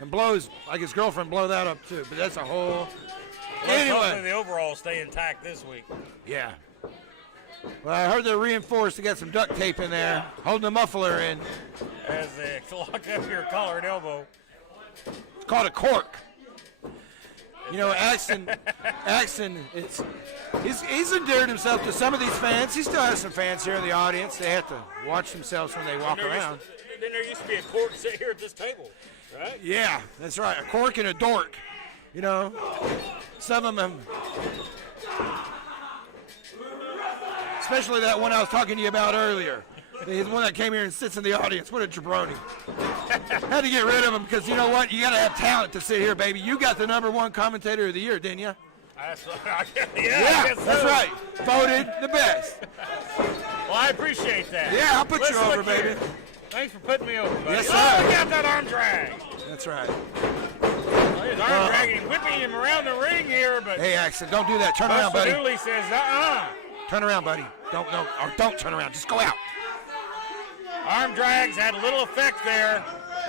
and blows like his girlfriend blow that up too. But that's a whole. Hopefully Anyway, the overalls stay intact this week. yeah. Well, I heard they're reinforced. They got some duct tape in there, holding the muffler in. As they lock up your collar and elbow. It's called a cork. You know, Axton he's endeared himself to some of these fans. He still has some fans here in the audience. They have to watch themselves when they walk around. Then there used to be a cork sit here at this table, right? Yeah, that's right. A cork and a dork. You know, some of them, especially that one I was talking to you about earlier. The one that came here and sits in the audience. What a jabroni. Had to get rid of him because you know what? You got to have talent to sit here, baby. You got the #1 commentator of the year, didn't you? Yeah, That's right. Voted the best. Well, I appreciate that. Yeah, I'll put you over, look here. baby. Thanks for putting me over, buddy. Yes, Oh, sir. look at that arm drag. That's right. Well, his arm dragging, whipping him around the ring here, but Hey, Axel, don't do that. Turn around, Buster buddy. Dooley says, Turn around, buddy. Don't turn around. Just go out. Arm drags had a little effect there.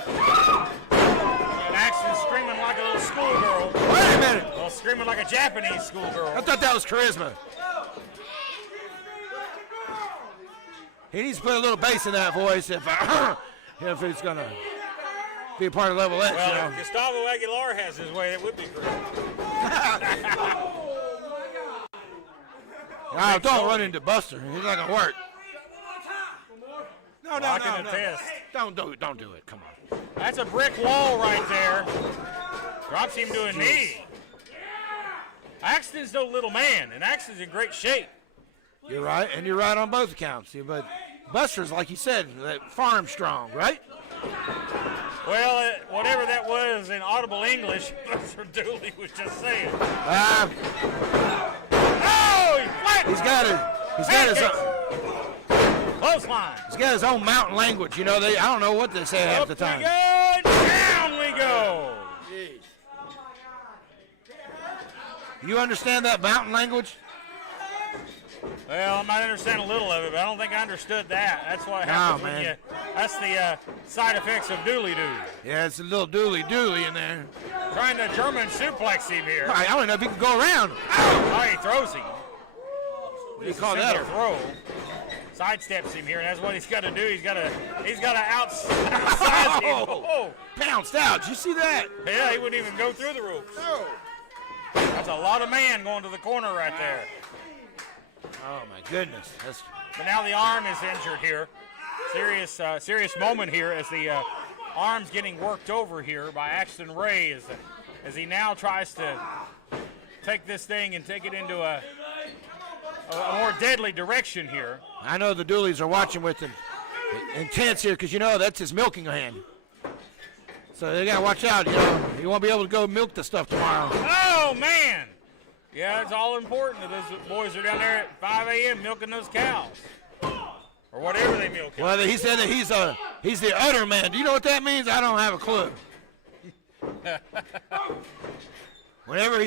And Axton's screaming like a little schoolgirl. Wait a minute. Well, screaming like a Japanese schoolgirl. I thought that was charisma. He needs to put a little bass in that voice if it's going to be a part of Level X. Well, You if know? Gustavo Aguilar has his way, it would be great. No, don't run into Buster. He's not going to work. No. Locking the test. Don't do it. Don't do it. Come on. That's a brick wall right there. Drops him to a knee. Axton's no little man, and Axton's in great shape. You're right, and you're right on both accounts. But Buster's, like you said, that farm strong, right? Well, whatever that was in audible English, Buster Dooley was just saying. Uh, Oh, he flattened. he's got his own mountain language. You know, I don't know what they say half Up the we time. go, down we go. You understand that mountain language? Well, I might understand a little of it, but I don't think I understood that. That's what happens when man. that's the side effects of Dooley Doo. Yeah, it's a little dooley in there. Trying to German suplex him here. I don't know if he can go around. Oh, he throws him. What do you Just a call that? simple throw. Sidesteps him here, and that's what he's got to do. He's got to outsize him. Oh, Pounced out. Did you see that? yeah, he wouldn't even go through the ropes. That's a lot of man going to the corner right there. Oh, my goodness. But now the arm is injured here. Serious moment here as the arm's getting worked over here by Axton Ray as he now tries to take this thing and take it into a more deadly direction here. I know the Dooleys are watching with intense here because, you know, that's his milking hand. So they got to watch out, you know. You won't be able to go milk the stuff tomorrow. Oh, man. Yeah, it's all important that those boys are down there at 5 a.m. milking those cows. Or whatever they milk. Well, he said that he's the udder man. Do you know what that means? I don't have a clue. Whenever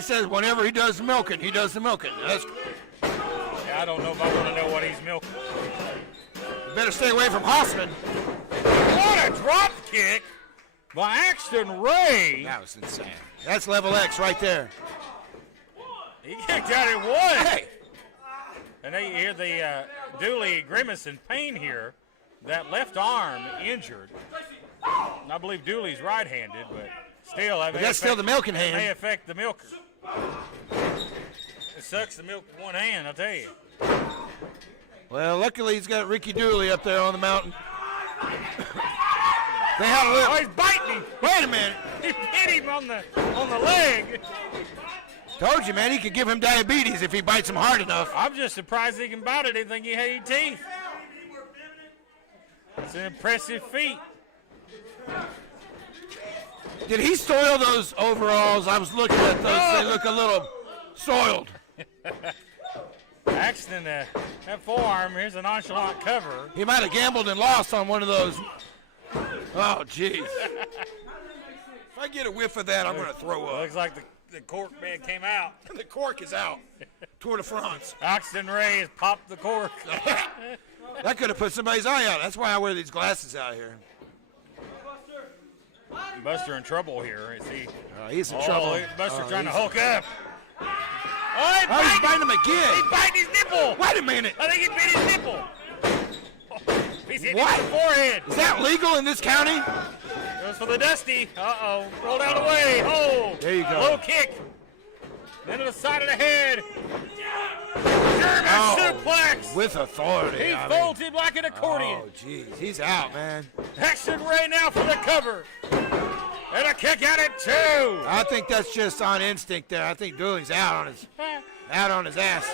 he does milking, he does the milking. Yeah, I don't know if I want to know what he's milking. You better stay away from Hossman. What a drop kick by Axton Ray. That was insane. That's Level X right there. He kicked out at one. Hey! And they hear the Dooley grimace in pain here. That left arm injured. And I believe Dooley's right-handed, but still, that But that's still the milking hand. may affect the milker. It sucks to milk with one hand, I'll tell you. Well, luckily he's got Ricky Dooley up there on the mountain. They had a little. Oh, he's biting him. Wait a minute. He hit him on the leg. Told you, man, he could give him diabetes if he bites him hard enough. I'm just surprised he can bite it. I didn't think he had any teeth. It's an impressive feat. Did he soil those overalls? I was looking at those. They look a little soiled. Axton, that forearm, here's a nonchalant cover. He might have gambled and lost on one of those. Oh, jeez. If I get a whiff of that, I'm going to throw up. Looks like the cork man came out. The cork is out. Tour de France. Axton Ray has popped the cork. That could have put somebody's eye out. That's why I wear these glasses out here. Buster in trouble here. Is he? He's in trouble. Buster trying to he's- hulk up. Oh, he's biting him again. He's biting his nipple. Wait a minute. I think he bit his nipple. He's hitting What? him in the forehead. Is that legal in this county? Goes for the Dusty. Uh-oh. Rolled out of the way. Oh. There you go. Low kick. Then to the side of the head. German suplex. With authority. He I mean. folds him like an accordion. Oh, jeez. He's out, man. Axton Ray now for the cover. And a kick out at 2. I think that's just on instinct there. I think Dooley's out on his ass.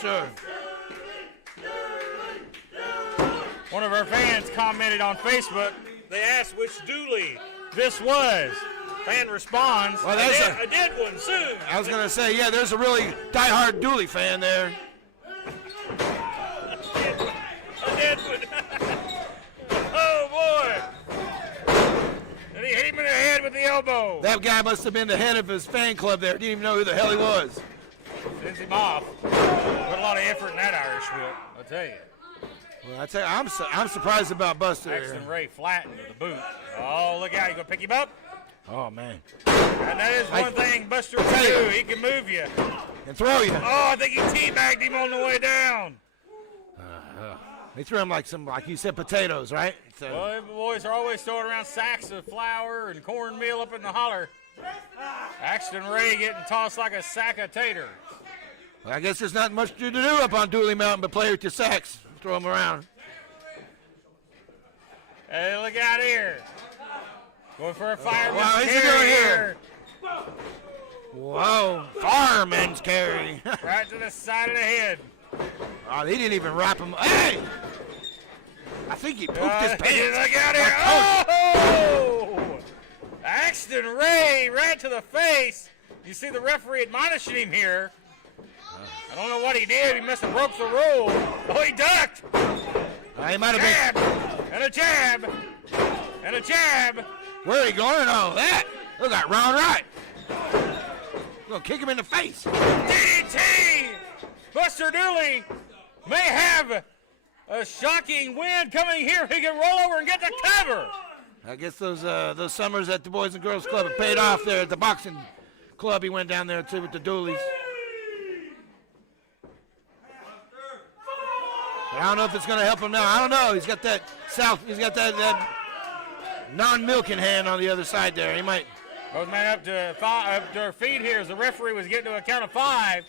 Sure. One of our fans commented on Facebook. They asked which Dooley this was. Fan responds. Well, I did one soon. I was going to say, yeah, there's a really diehard Dooley fan there. I did one. Oh, boy. And he hit him in the head with the elbow. That guy must have been the head of his fan club there. Didn't even know who the hell he was. Sends him off. Put a lot of effort in that Irish whip, I'll tell you. Well, I tell you, I'm surprised about Buster. Axton Ray flattened with the boot. Oh, look out. You going to pick him up? Oh, man. And that is one thing Buster can do. He can move you. And throw you. Oh, I think he teabagged him on the way down. They threw him like you said, potatoes, right? So, Well, the boys are always throwing around sacks of flour and cornmeal up in the holler. Axton Ray getting tossed like a sack of taters. I guess there's not much to do up on Dooley Mountain but play with your sacks. Throw them around. Hey, look out here. Going for a fireman's Wow, he's carry doing here. Whoa, fireman's carry. Right to the side of the head. Oh, they didn't even wrap him. Hey! I think he pooped his pants. Look out here. Oh! Axton Ray right to the face. You see the referee admonishing him here. I don't know what he did. He must have broke the rule. Oh, he ducked. He might have been. Jab. And a jab. And a jab. Where are he going? Oh, that. Look at round right. Gonna kick him in the face. DDT! Buster Dooley may have a shocking win coming here. He can roll over and get the cover. I guess those summers at the Boys and Girls Club have paid off there at the boxing club. He went down there too with the Dooleys. But I don't know if it's gonna help him now. I don't know. He's got that that non-milking hand on the other side there. He might. Both men up to her feet here as the referee was getting to a count of 5.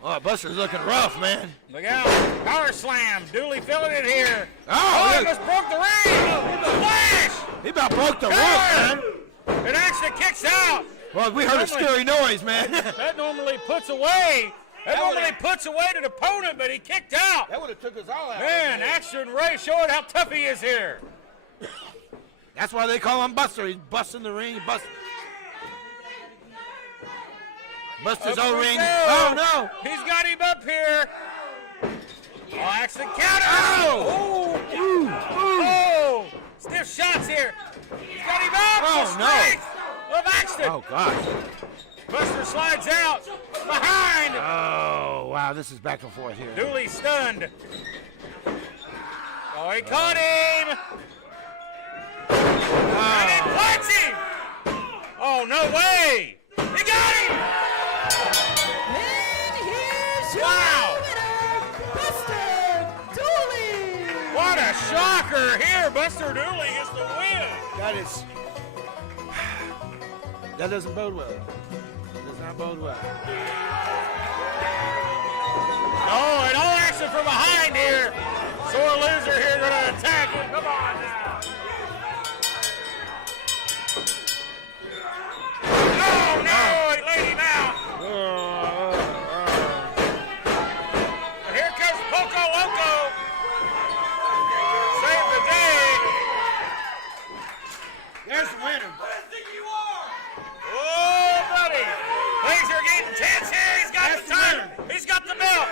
Oh, Buster's looking rough, man. Look out. Power slam. Dooley feeling it here. Oh, he just broke the ring. Splash. He about broke the rope, man. It actually kicks out. Well, we heard a scary noise, man. That normally puts away. That normally puts away to the opponent, but he kicked out. That would have took us all out. Man, Axton Ray showing how tough he is here. That's why they call him Buster. He's busting the ring. Buster's O-ring. Oh, no. He's got him up here. Oh, Axton counter. Oh. Oh. Stiff shots here. He's got him up. Oh, The strength of Axton. Oh, God. Buster slides out. Behind. Oh, wow. This is back and forth here. Dooley stunned. Oh, he caught him. And he plants him. Oh, no way. He got him. And here's your Wow. winner, Buster Dooley. What a shocker here. Buster Dooley gets the win. That doesn't bode well. That does not bode well. Oh, and all action from behind here. Sore loser here going to attack him. Come on now. Oh, no. He laid him out. Here comes Poco Loco. Save the day. There's the winner. Oh, buddy. Things are getting tense here. He's got the time. He's got the belt.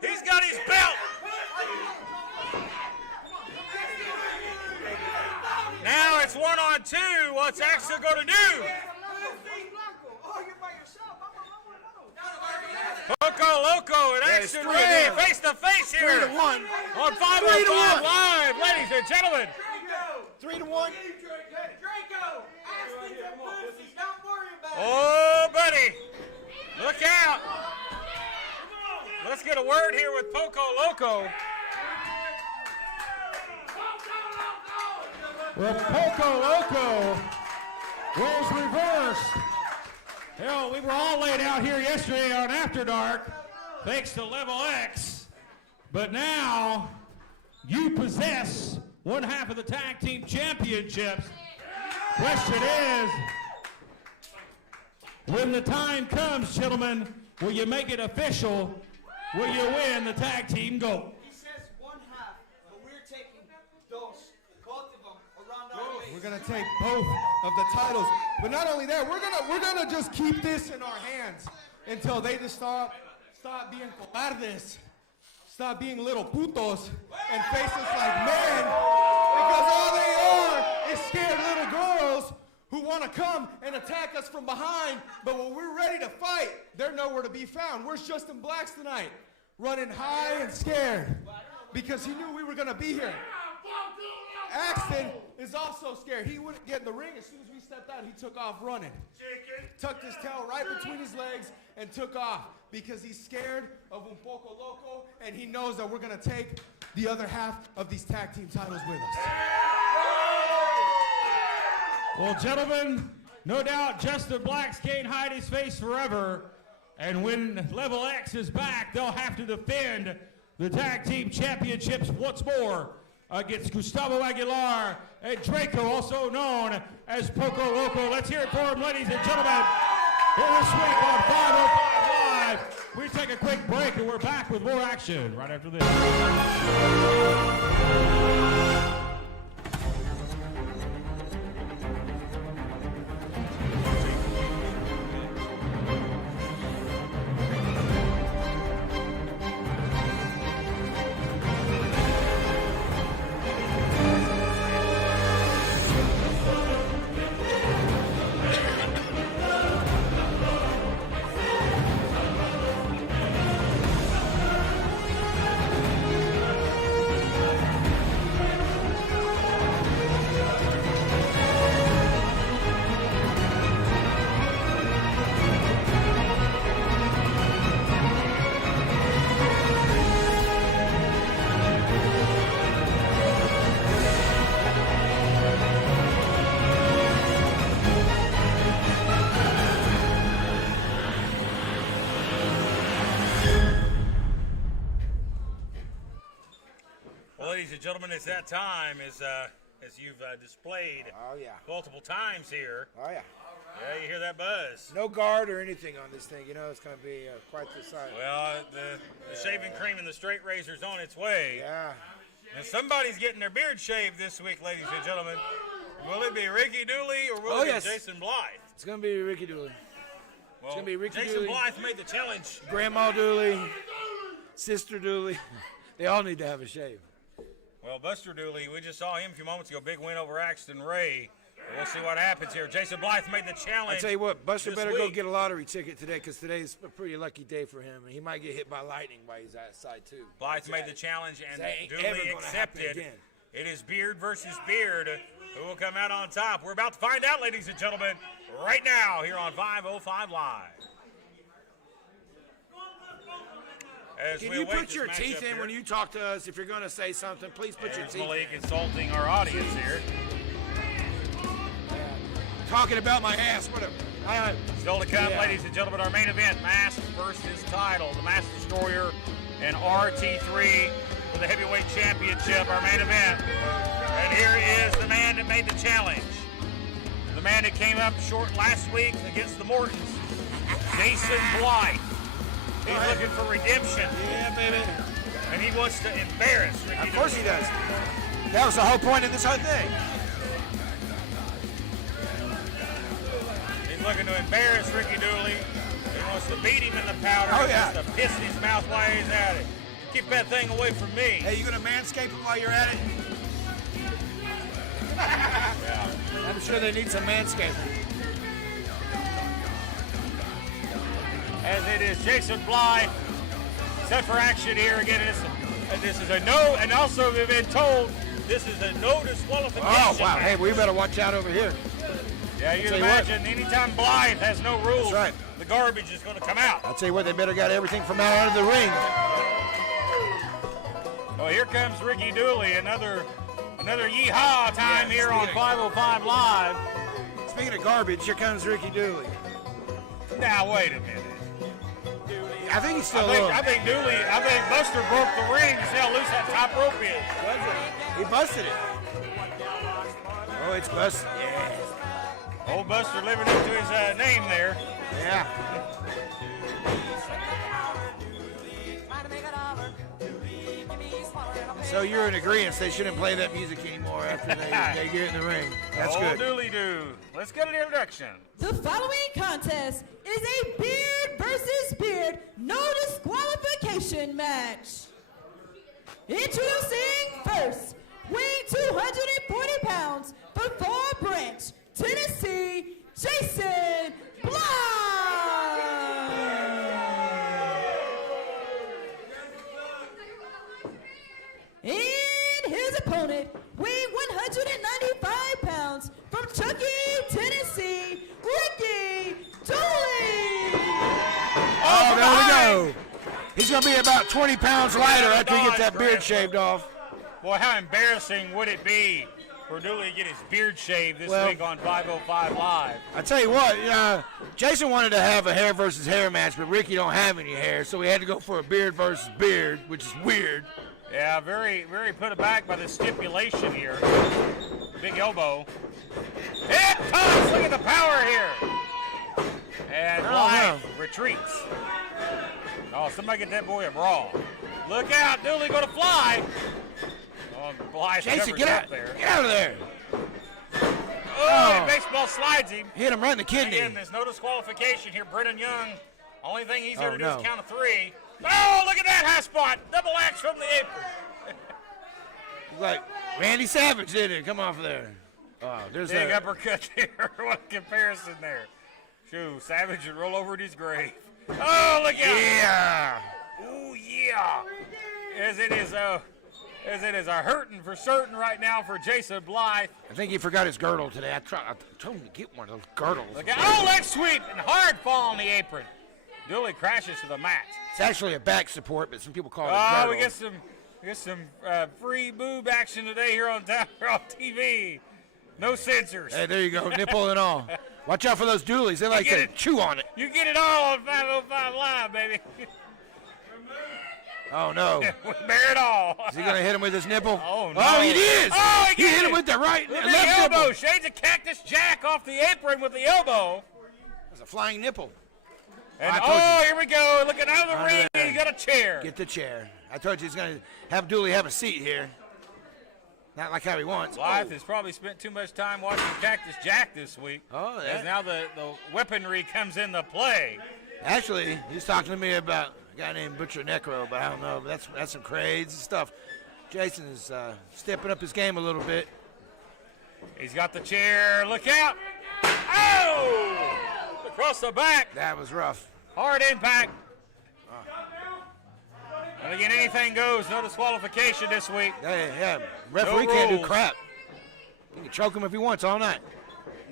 He's got his belt. Now it's 1-on-2. What's Axel going to do? Poco Loco and Axton Ray face to face here 3-1. on 505 Live, ladies and gentlemen. 3-1. Oh, buddy. Look out. Let's get a word here with Poco Loco. Well, Poco Loco was reversed. Hell, we were all laid out here yesterday on After Dark, thanks to Level X. But now, you possess one half of the tag team championships. Question is, when the time comes, gentlemen, will you make it official? Will you win the tag team gold? He says one half, but we're taking those, both of them, around our waist. We're gonna take both of the titles, but not only that, we're gonna just keep this in our hands until they just stop being cobardes, stop being little putos, and face us like men, because all they are is scared little girls who want to come and attack us from behind, but when we're ready to fight, they're nowhere to be found. Where's Justin Blacks tonight? Running high and scared because he knew we were going to be here. Axton is also scared. He wouldn't get in the ring. As soon as we stepped out, he took off running. Tucked his tail right between his legs and took off because he's scared of Un Poco Loco, and he knows that we're going to take the other half of these tag team titles with us. Well, gentlemen, no doubt Justin Blacks can't hide his face forever. And when Level X is back, they'll have to defend the tag team championships once more against Gustavo Aguilar and Draco, also known as Poco Loco. Let's hear it for him, ladies and gentlemen. Here this week on 505 Live. We take a quick break and we're back with more action right after this. Ladies and gentlemen, it's that time as you've displayed multiple times here. Oh, yeah. Yeah, you hear that buzz. No guard or anything on this thing. You know, it's going to be quite the sight. Well, the shaving cream and the straight razor's on its way. Yeah. And somebody's getting their beard shaved this week, ladies and gentlemen. Will it be Ricky Dooley or will it be Jason Blythe? It's going to be Ricky Dooley. Well, it's going to be Ricky Jason Dooley. Blythe made the challenge. Grandma Dooley. Sister Dooley. They all need to have a shave. Well, Buster Dooley, we just saw him a few moments ago. Big win over Axton Ray. We'll see what happens here. Jason Blythe made the challenge. I tell you what, Buster better week. go get a lottery ticket today because today's a pretty lucky day for him. And he might get hit by lightning while he's outside, too. Blythe made the challenge and ever Dooley gonna happen accepted. again. It is beard versus beard. Who will come out on top? We're about to find out, ladies and gentlemen, right now here on 505 Live. As Can we you await put this your matchup teeth in here. when you talk to us? If you're going to say something, please put your There's teeth Malik in. insulting our audience here. Talking about my ass. What a, Still to come, ladies and gentlemen, our main event, Mask versus Title. The Mask Destroyer and RT3 for the heavyweight championship, our main event. And here is the man that made the challenge. The man that came up short last week against the Mortons, Jason Blythe. He's looking for redemption. Yeah, baby. And he wants to embarrass Ricky Of course he Dooley. does. That was the whole point of this whole thing. He's looking to embarrass Ricky Dooley. He wants to beat him in the powder. Oh, He yeah. wants to piss in his mouth while he's at it. Keep that thing away from me. Hey, you going to manscape him while you're at it? I'm sure they need some manscaping. As it is Jason Blythe set for action here again. This is a no, and also we've been told this is a no disqualification. Oh, wow. match. Hey, we better watch out over here. Yeah, you can tell you what. imagine anytime Blythe has no rules, That's right. the garbage is going to come out. I'll tell you what, they better got everything from out of the ring. Well, here comes Ricky Dooley, another yeehaw time here on 505 Live. Speaking of garbage, here comes Ricky Dooley. Now, wait a minute. I think he's still I think Buster broke the ring to see how loose that top rope is. He busted it. Oh, it's busted. Yeah. Old Buster living up to his name there. Yeah. So you're in agreement. They shouldn't play that music anymore after they get in the ring. That's good. Dooley do. Let's get an introduction. The following contest is a beard versus beard no disqualification match. Introducing first, weighing 240 pounds from Far Branch, Tennessee, Jason Blythe. And his opponent, weighing 195 pounds from Chuckey, Tennessee, Ricky Dooley. Oh, there we go. He's going to be about 20 pounds lighter after he gets that beard shaved off. Boy, how embarrassing would it be for Dooley to get his beard shaved this week on 505 Live? I tell you what, Jason wanted to have a hair versus hair match, but Ricky don't have any hair, so we had to go for a beard versus beard, which is weird. Yeah, very, very put aback by the stipulation here. Big elbow. It comes! Look at the power here. And Blythe retreats. Oh, somebody get that boy a brawl. Look out, Dooley going to fly. Oh, Blythe Jason, get out there. Get out of there. Oh, baseball slides him. Hit him right in the kidney. Again, there's no disqualification here. Brennan Young, only thing he's here to do is count of 3. Oh, look at that high spot. Double axe from the apron. Like Randy Savage did it. Come off there. Oh, there's big that. uppercut there. What a comparison there. Shoo, Savage would roll over in his grave. Oh, look out. Yeah. Oh, yeah. As it is a hurting for certain right now for Jason Blythe. I think he forgot his girdle today. I told him to get one of those girdles. Look out. Oh, leg sweep and hard fall on the apron. Dooley crashes to the mat. It's actually a back support, but some people call it a Oh, girdle. we get some free boob action today here on TV. No censors. Hey, there you go, nipple and all. Watch out for those Dooleys. They like to chew on it. You get it all on 505 Live, baby. Oh, no. We bear it all. Is he going to hit him with his nipple? Oh, no. Oh, he did. Oh, he hit him with the right with left the elbow. nipple. Shades of Cactus Jack off the apron with the elbow. That's a flying nipple. And here we go. Looking out of the ring. He got a chair. Get the chair. I told you he's going to have Dooley have a seat here. Not like how he wants. Blythe has probably spent too much time watching Cactus Jack this week. Oh, as now the weaponry comes into play. Actually, he's talking to me about a guy named Butcher Necro, but I don't know. But that's some crazy stuff. Jason is stepping up his game a little bit. He's got the chair. Look out. Oh! Across the back. That was rough. Hard impact. And again, anything goes. No disqualification this week. Yeah. Referee No can't do rules. crap. He can choke him if he wants all night.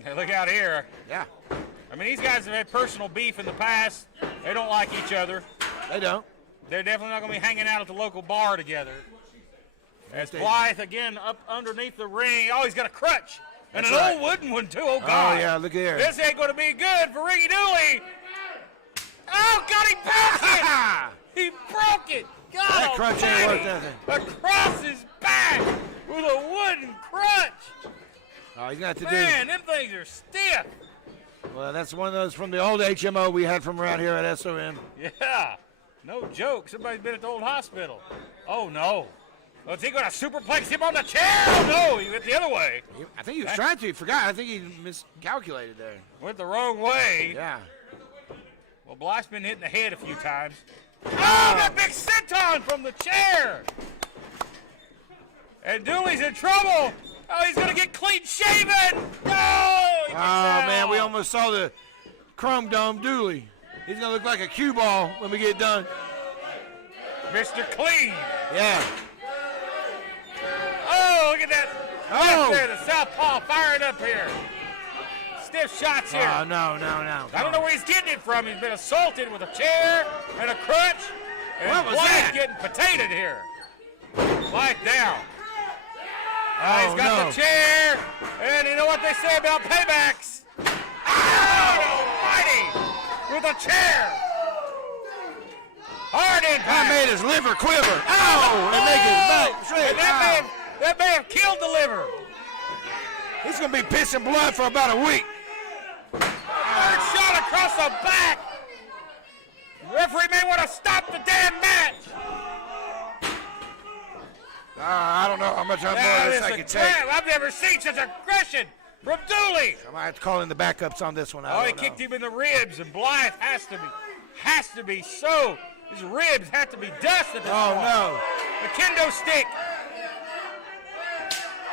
Hey, look out here. Yeah. I mean, these guys have had personal beef in the past. They don't like each other. They don't. They're definitely not going to be hanging out at the local bar together. As Blythe, again, up underneath the ring. Oh, he's got a crutch. And That's right. old wooden one, too. Oh, God. Oh, yeah, look here. This ain't going to be good for Ricky Dooley. Oh, God, he broke it. He broke it. God That crutch ain't worth almighty. nothing. Across his back with a wooden crutch. Oh, he's got to Man, them things are stiff. Well, that's one of those from the old HMO we had from around here at SOM. Yeah. No joke. Somebody's been at the old hospital. Oh, no. Is he going to superplex him on the chair? Oh, no. He went the other way. I think he was trying to. He forgot. I think he miscalculated there. Went the wrong way. Yeah. Well, Blythe's been hit in the head a few times. Oh, that big senton from the chair. And Dooley's in trouble. Oh, he's going to get clean shaven. No. Oh, man, we almost saw the Chrome Dome Dooley. He's going to look like a cue ball when we get done. Mr. Clean. Yeah. Oh, look at that. Oh. Left there, the southpaw firing up here. Stiff shots here. Oh, no. I don't know where he's getting it from. He's been assaulted with a chair and a crutch. And What was Blythe's that? getting potatoed here. Blythe down. He's got no. the chair. And you know what they say about paybacks? Oh, almighty. With a chair. Hard impact. That made his liver quiver. Ow! They make his back straight. And that may have killed the liver. He's going to be pissing blood for about a week. Hard shot across the back. The referee may want to stop the damn match. I don't know how much more of this I can take. I've never seen such aggression from Dooley. I might have to call in the backups on this one. He kicked him in the ribs, and Blythe has to be so. His ribs have to be dust at this point. No. The kendo stick.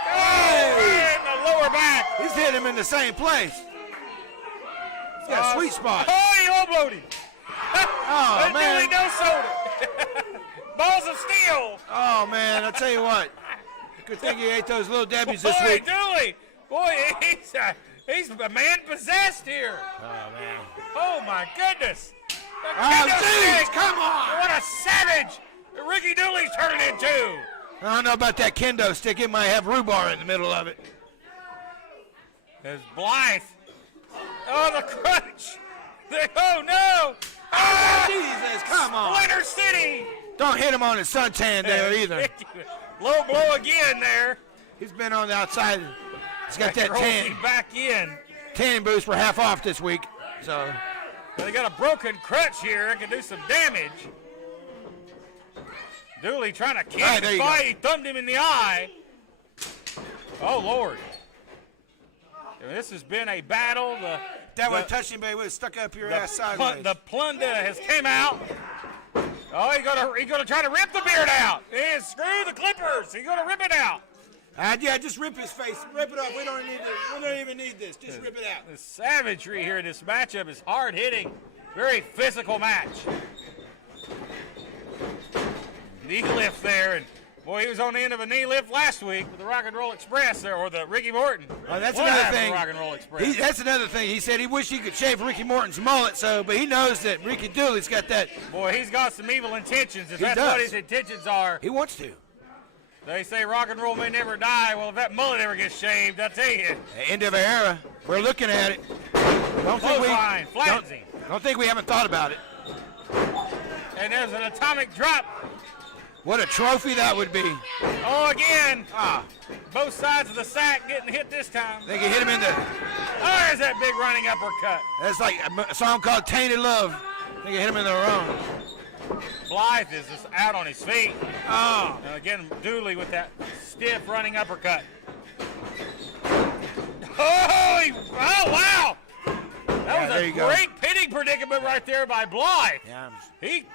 Right in the lower back. He's hit him in the same place. He's got a sweet spot. Oh, he elbowed him. Oh, man. Dooley no-sold it. Balls of steel. Oh, man, I'll tell you what. Good thing you ate those little Debbie's this week. Dooley. Boy, he's a man possessed here. Oh, man. Oh, my goodness. Oh, jeez, come on. What a savage Ricky Dooley's turning into. I don't know about that kendo stick. It might have rhubarb in the middle of it. There's Blythe. Oh, the crunch. Oh, no. Oh, Jesus, come on. Splinter City. Don't hit him on his suntan there either. Low blow again there. He's been on the outside. He's got that tan. Back in. Tanning boost for half off this week. So They got a broken crutch here that can do some damage. Dooley trying to kick the fight. He thumbed him in the eye. Oh, Lord. This has been a battle. that would touch him, but it would have stuck up your ass sideways. The plunder has came out. Oh, he's gonna try to rip the beard out. Screw the clippers. He's gonna rip it out. Yeah, just rip his face. Rip it off. We don't even need this. Just rip it out. The savagery here in this matchup is hard hitting. Very physical match. Knee lift there, and boy, he was on the end of a knee lift last week with the Rock and Roll Express there, or the Ricky Morton. Oh, that's another thing. Rock and Roll Express. That's another thing. He said he wished he could shave Ricky Morton's mullet, but he knows that Ricky Dooley's got that. Boy, he's got some evil intentions. If that's does. what his intentions are. He wants to. They say rock and roll may never die. Well, if that mullet ever gets shaved, I tell you. The end of an era. We're looking at it. Don't think we haven't thought about it. And there's an atomic drop. What a trophy that would be. Oh, again. Both sides of the sack getting hit this time. I think he hit him in the. Oh, there's that big running uppercut. That's like a song called Tainted Love. I think he hit him in the wrong. Blythe is just out on his feet. Oh. Now again, Dooley with that stiff running uppercut. Oh, wow. That was a great pitting predicament right there by Blythe. Yeah. He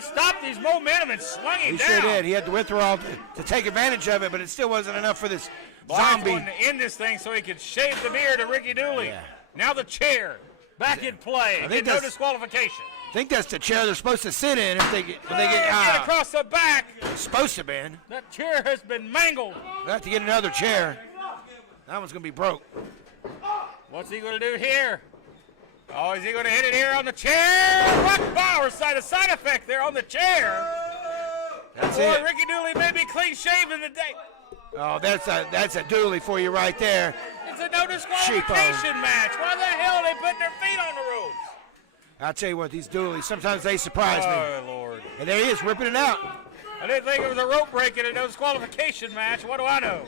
stopped his momentum and swung him down. He sure did. He had the withdrawal to take advantage of it, but it still wasn't enough for this zombie. Wanted to end this thing so he could shave the beard of Ricky Dooley. Yeah. Now the chair back in play. No disqualification. I think that's the chair they're supposed to sit in if they get across the back. It's supposed to be. That chair has been mangled. They have to get another chair. That one's going to be broke. What's he going to do here? Oh, is he going to hit it here on the chair? Rock power side effect there on the chair. That's it. Ricky Dooley may be clean shaven today. Oh, that's a Dooley for you right there. It's a no disqualification match. Why the hell are they putting their feet on the ropes? I'll tell you what, these Dooleys, sometimes they surprise me. Oh, Lord. And there he is, ripping it out. I didn't think it was a rope break in a no disqualification match. What do I know?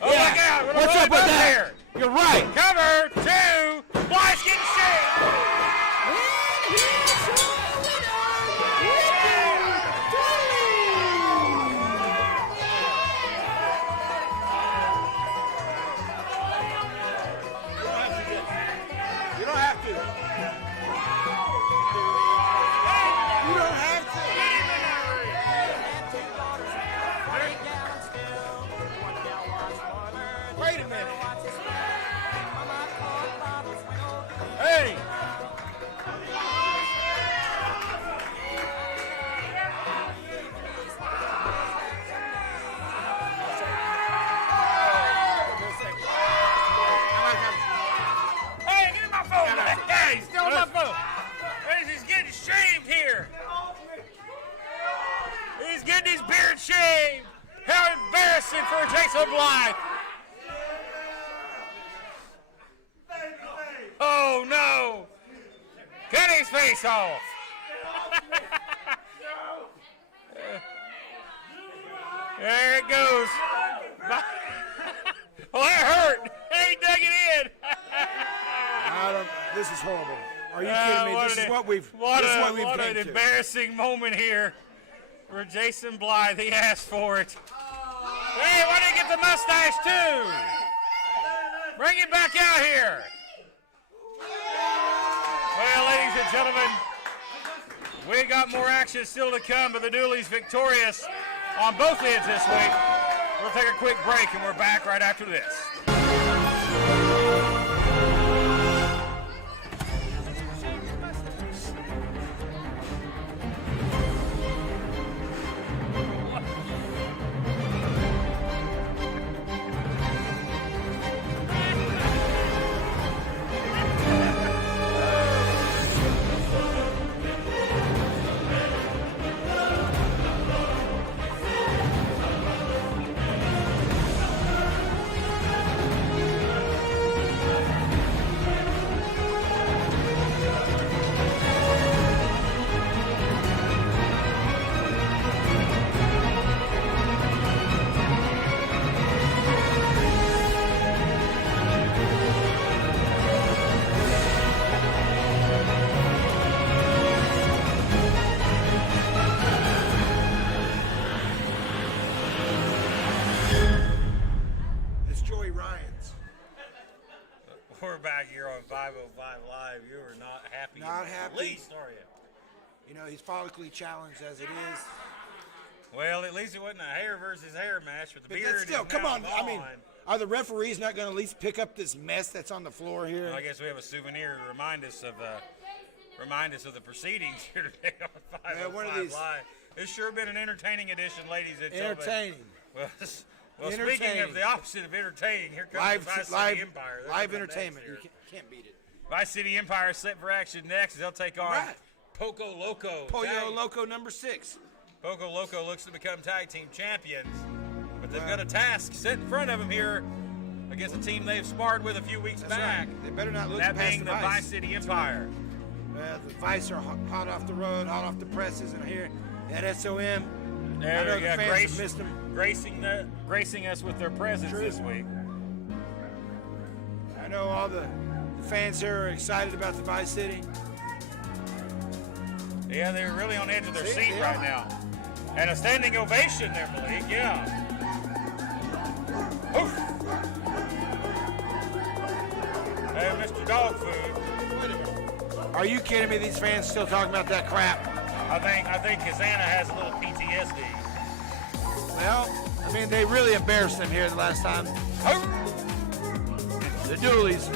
Oh, yeah. my God. What's up with that? Here? You're right. Cover 2. Blythe getting shaved. You don't have to. Wait a minute. Hey. Hey, give me my phone. Hey, he's still on my phone. He's getting shaved here. He's getting his beard shaved. How embarrassing for Jason Blythe. Oh, no. Cut his face off. There it goes. Oh, that hurt. He dug it in. This is horrible. Are you kidding me? This is what we've What came an to. embarrassing moment here for Jason Blythe. He asked for it. Hey, why didn't you get the mustache too? Bring it back out here. Well, ladies and gentlemen, we got more action still to come, but the Dooley's victorious on both ends this week. We'll take a quick break, and we're back right after this. It's Joey Ryan's. We're back here on 505 Live. You are not happy. Not in the happy. least, are you? You know, he's follically challenged as it is. Well, at least it wasn't a hair versus hair match with the But beard. that's still, is come now on. I mean, gone. are the referees not going to at least pick up this mess that's on the floor here? Well, I guess we have a souvenir to remind us of the proceedings here today on 505 one of these- Live. It's sure been an entertaining edition, ladies and gentlemen. Entertaining. Well, speaking Entertaining. of the opposite of entertaining, here comes Live, the Vice live, City Empire. They're live coming up entertainment. next You here. can't beat it. Vice City Empire set for action next. They'll take on Right. Poco Loco. Pollo Tag- Loco number 6. Poco Loco looks to become tag team champions, but they've got a task set in front of them here against a team they've sparred with a few weeks That's back. right. They better not look That past being the Vice City Empire. The Vice are hot off the road, hot off the presses, and here at SOM. I know There, the yeah, fans have missed them. gracing us with their presence True. this week. I know all the fans here are excited about the Vice City. Yeah, they're really on the edge of their See, seat they right are. now. And a standing ovation there, Malik. Yeah. Oof. Hey, Mr. Dog Food. Are you kidding me? These fans still talking about that crap? I think Kazana has a little PTSD. Well, I mean, they really embarrassed them here the last time. The Dooleys.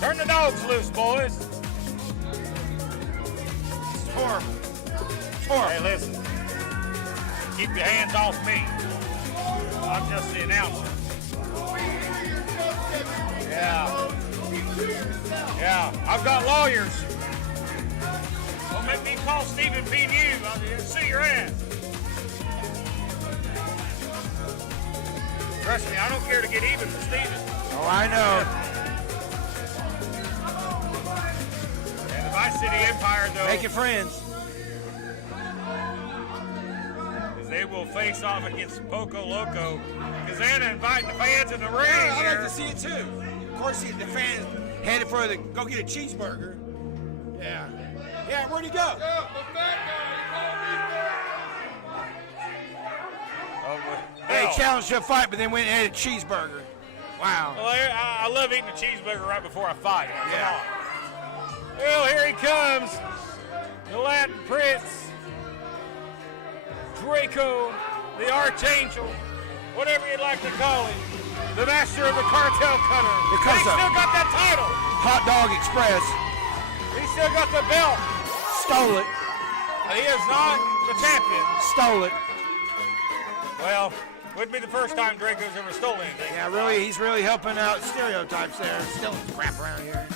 Turn the dogs loose, boys. It's horrible. It's horrible. Hey, listen. Keep your hands off me. I'm just the announcer. Yeah. Yeah. I've got lawyers. Don't make me call Stephen P. New. I'll sue your ass. Trust me, I don't care to get even with Stephen. Oh, I know. And the Vice City Empire, though, Making friends. as they will face off against Poco Loco. Kazana inviting the fans in the ring Yeah, I'd here. like to see it too. Of course, the fans headed for the go get a cheeseburger. Yeah. Yeah, where'd he go? Hey, hell. challenged to a fight, but then went and ate a cheeseburger. Wow. Well, I love eating a cheeseburger right before I fight. Come Yeah. on. Well, here he comes. The Latin Prince. Draco. The Archangel. Whatever you'd like to call him. The master of the cartel cutter. Because He's of- still got that title. Hot Dog Express He's still got the belt. stole it. He is not the champion. Stole it. Well, wouldn't be the first time Draco's ever stole anything. Yeah, really, he's really helping out stereotypes there. Stealing crap around here.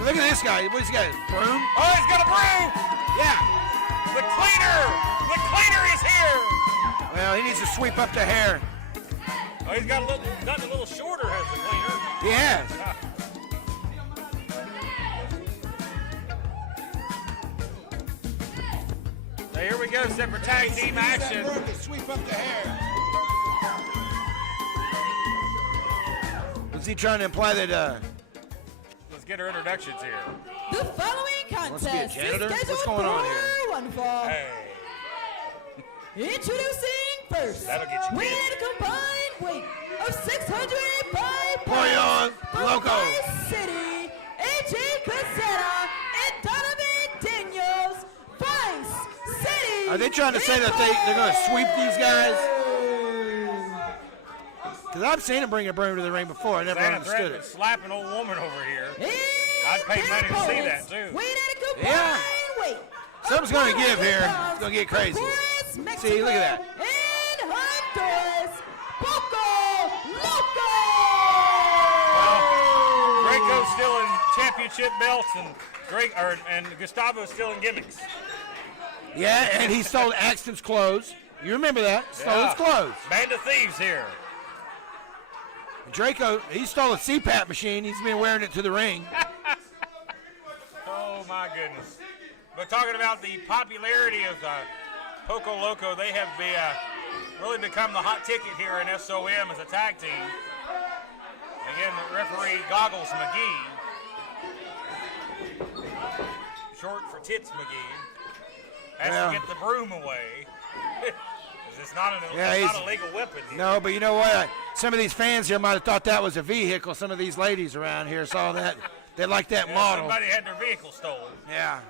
Look at this guy. What's he got? Broom? Oh, he's got a broom. Yeah. The cleaner. The cleaner is here. Well, he needs to sweep up the hair. Oh, he's gotten a little shorter as the cleaner. He has. So here we go, set for tag team action. Sweep up the hair. Was he trying to imply that? Let's get our introductions here. The following Wants to be a contest is janitor? scheduled What's going on for here? one fall. Hey. Introducing first, That'll get you weighing killed. at a combined weight of 605 Pollo pounds from Loco. Vice City, AJ Casetta and Donovan Daniels, Vice City. Are they trying to say that they're going to sweep these guys? Because I've seen them bring a broom to the ring before. I never Santa understood threatened it. to slap an old woman over here. And I'd pay their money to see that, opponents, too. weighing at a combined Yeah. weight of Something's gonna give 100 here. pounds It's gonna get crazy. from Juarez, See, Mexico, look at that. And Honduras, Poco Loco. Draco's still in championship belts, and Gustavo's still in gimmicks. Yeah, and he stole Axton's clothes. You remember that? Stole his clothes. Band of thieves here. Draco, he stole a CPAP machine. He's been wearing it to the ring. Oh my goodness! But talking about the popularity of Poco Loco, they have really become the hot ticket here in SOM as a tag team. Again, the referee Goggles McGee, short for Tits McGee, has to get the broom away. It's not a legal weapon here. No, but you know what? Some of these fans here might have thought that was a vehicle. Some of these ladies around here saw that. They like that model. Somebody had their vehicle stolen. Yeah.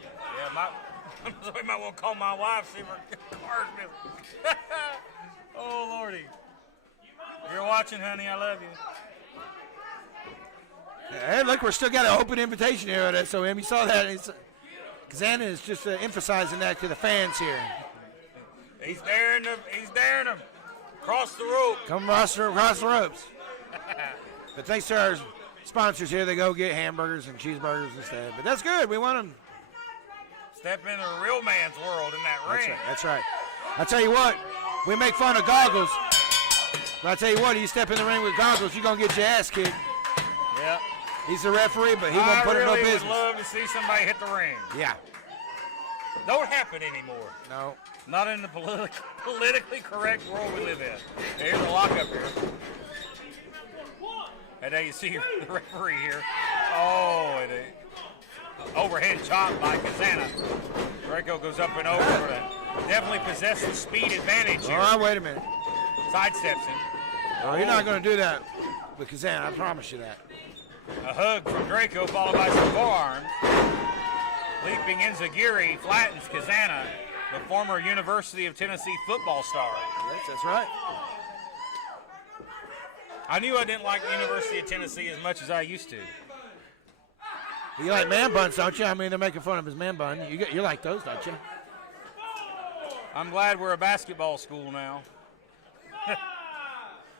Yeah, somebody might want to call my wife, see if her car's missing. Oh, Lordy. If you're watching, honey, I love you. Hey, look, we're still got an open invitation here at SOM. You saw that. Xana is just emphasizing that to the fans here. He's daring them. He's daring them. Cross the rope. Come across the ropes. But thanks to our sponsors here, they go get hamburgers and cheeseburgers instead. But that's good. We want them. Step into a real man's world in that ring. That's right. I tell you what, we make fun of Goggles. But I tell you what, you step in the ring with Goggles, you're going to get your ass kicked. Yep. He's the referee, but he won't put in no business. I really would love to see somebody hit the ring. Yeah. Don't happen anymore. No. Not in the politically correct world we live in. Here's the lockup here. And now you see the referee here. Oh, and overhead chop by Kazana. Draco goes up and over. Definitely possesses speed advantage here. All right, wait a minute. Sidesteps him. Oh, you're not going to do that with Kazan. I promise you that. A hug from Draco followed by some forearms. Leaping Enzagiri flattens Kazana, the former University of Tennessee football star. Yes, that's right. I knew I didn't like the University of Tennessee as much as I used to. You like man buns, don't you? I mean, they're making fun of his man bun. You like those, don't you? I'm glad we're a basketball school now.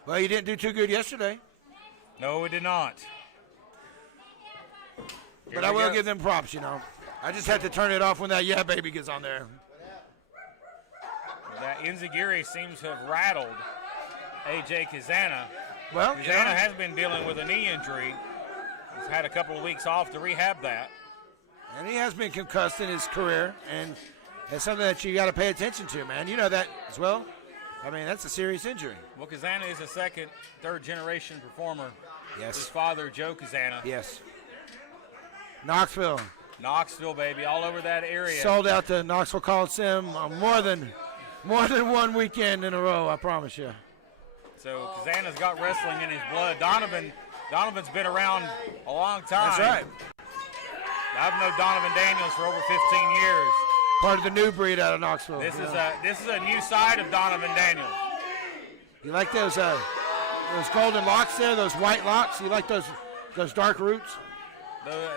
Well, you didn't do too good yesterday. No, we did not. But I will give them props, you know. I just had to turn it off when that yeah baby gets on there. That Enzagiri seems to have rattled AJ Kazana. Well, Kazana has been dealing with a knee injury. He's had a couple of weeks off to rehab that. And he has been concussed in his career, and it's something that you got to pay attention to, man. You know that as well. I mean, that's a serious injury. Well, Kazana is a second, third-generation performer. Yes. His father, Joe Kazana. Yes. Knoxville. Knoxville, baby, all over that area. Sold out to Knoxville Coliseum more than one weekend in a row, I promise you. So Kazana's got wrestling in his blood. Donovan's been around a long time. That's right. I've known Donovan Daniels for over 15 years. Part of the new breed out of Knoxville. This is a new side of Donovan Daniels. You like those golden locks there, those white locks? You like those dark roots?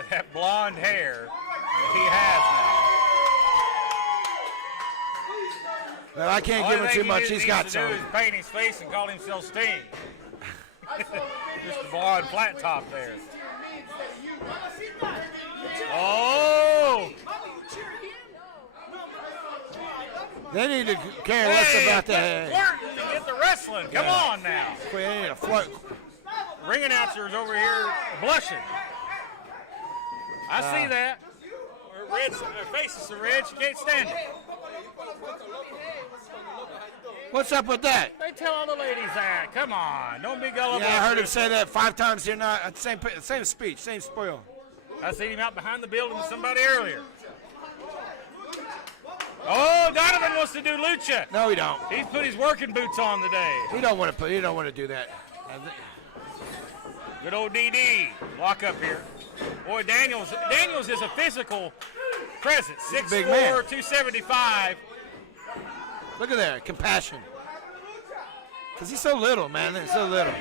That blonde hair that he has now. Well, I can't give him too much. He's got some. All he needs to do is paint his face and call himself Sting. Just a blonde flat top there. Oh! They need to care less about that. Flirting to get the wrestling. Come on now. They need to flirt. Ring announcer's over here blushing. I see that. Her face is so red she can't stand it. What's up with that? They tell all the ladies that. Come on, don't be gullible. Yeah, I heard him say that 5 times here. Not same speech, same spoil. I seen him out behind the building with somebody earlier. Oh, Donovan wants to do lucha. No, he don't. He's put his working boots on today. He don't want to do that. Good old DD. Lock up here. Boy, Daniels is a physical presence. 6'4", big man. 275. Look at that compassion. Because he's so little, man. He's so little.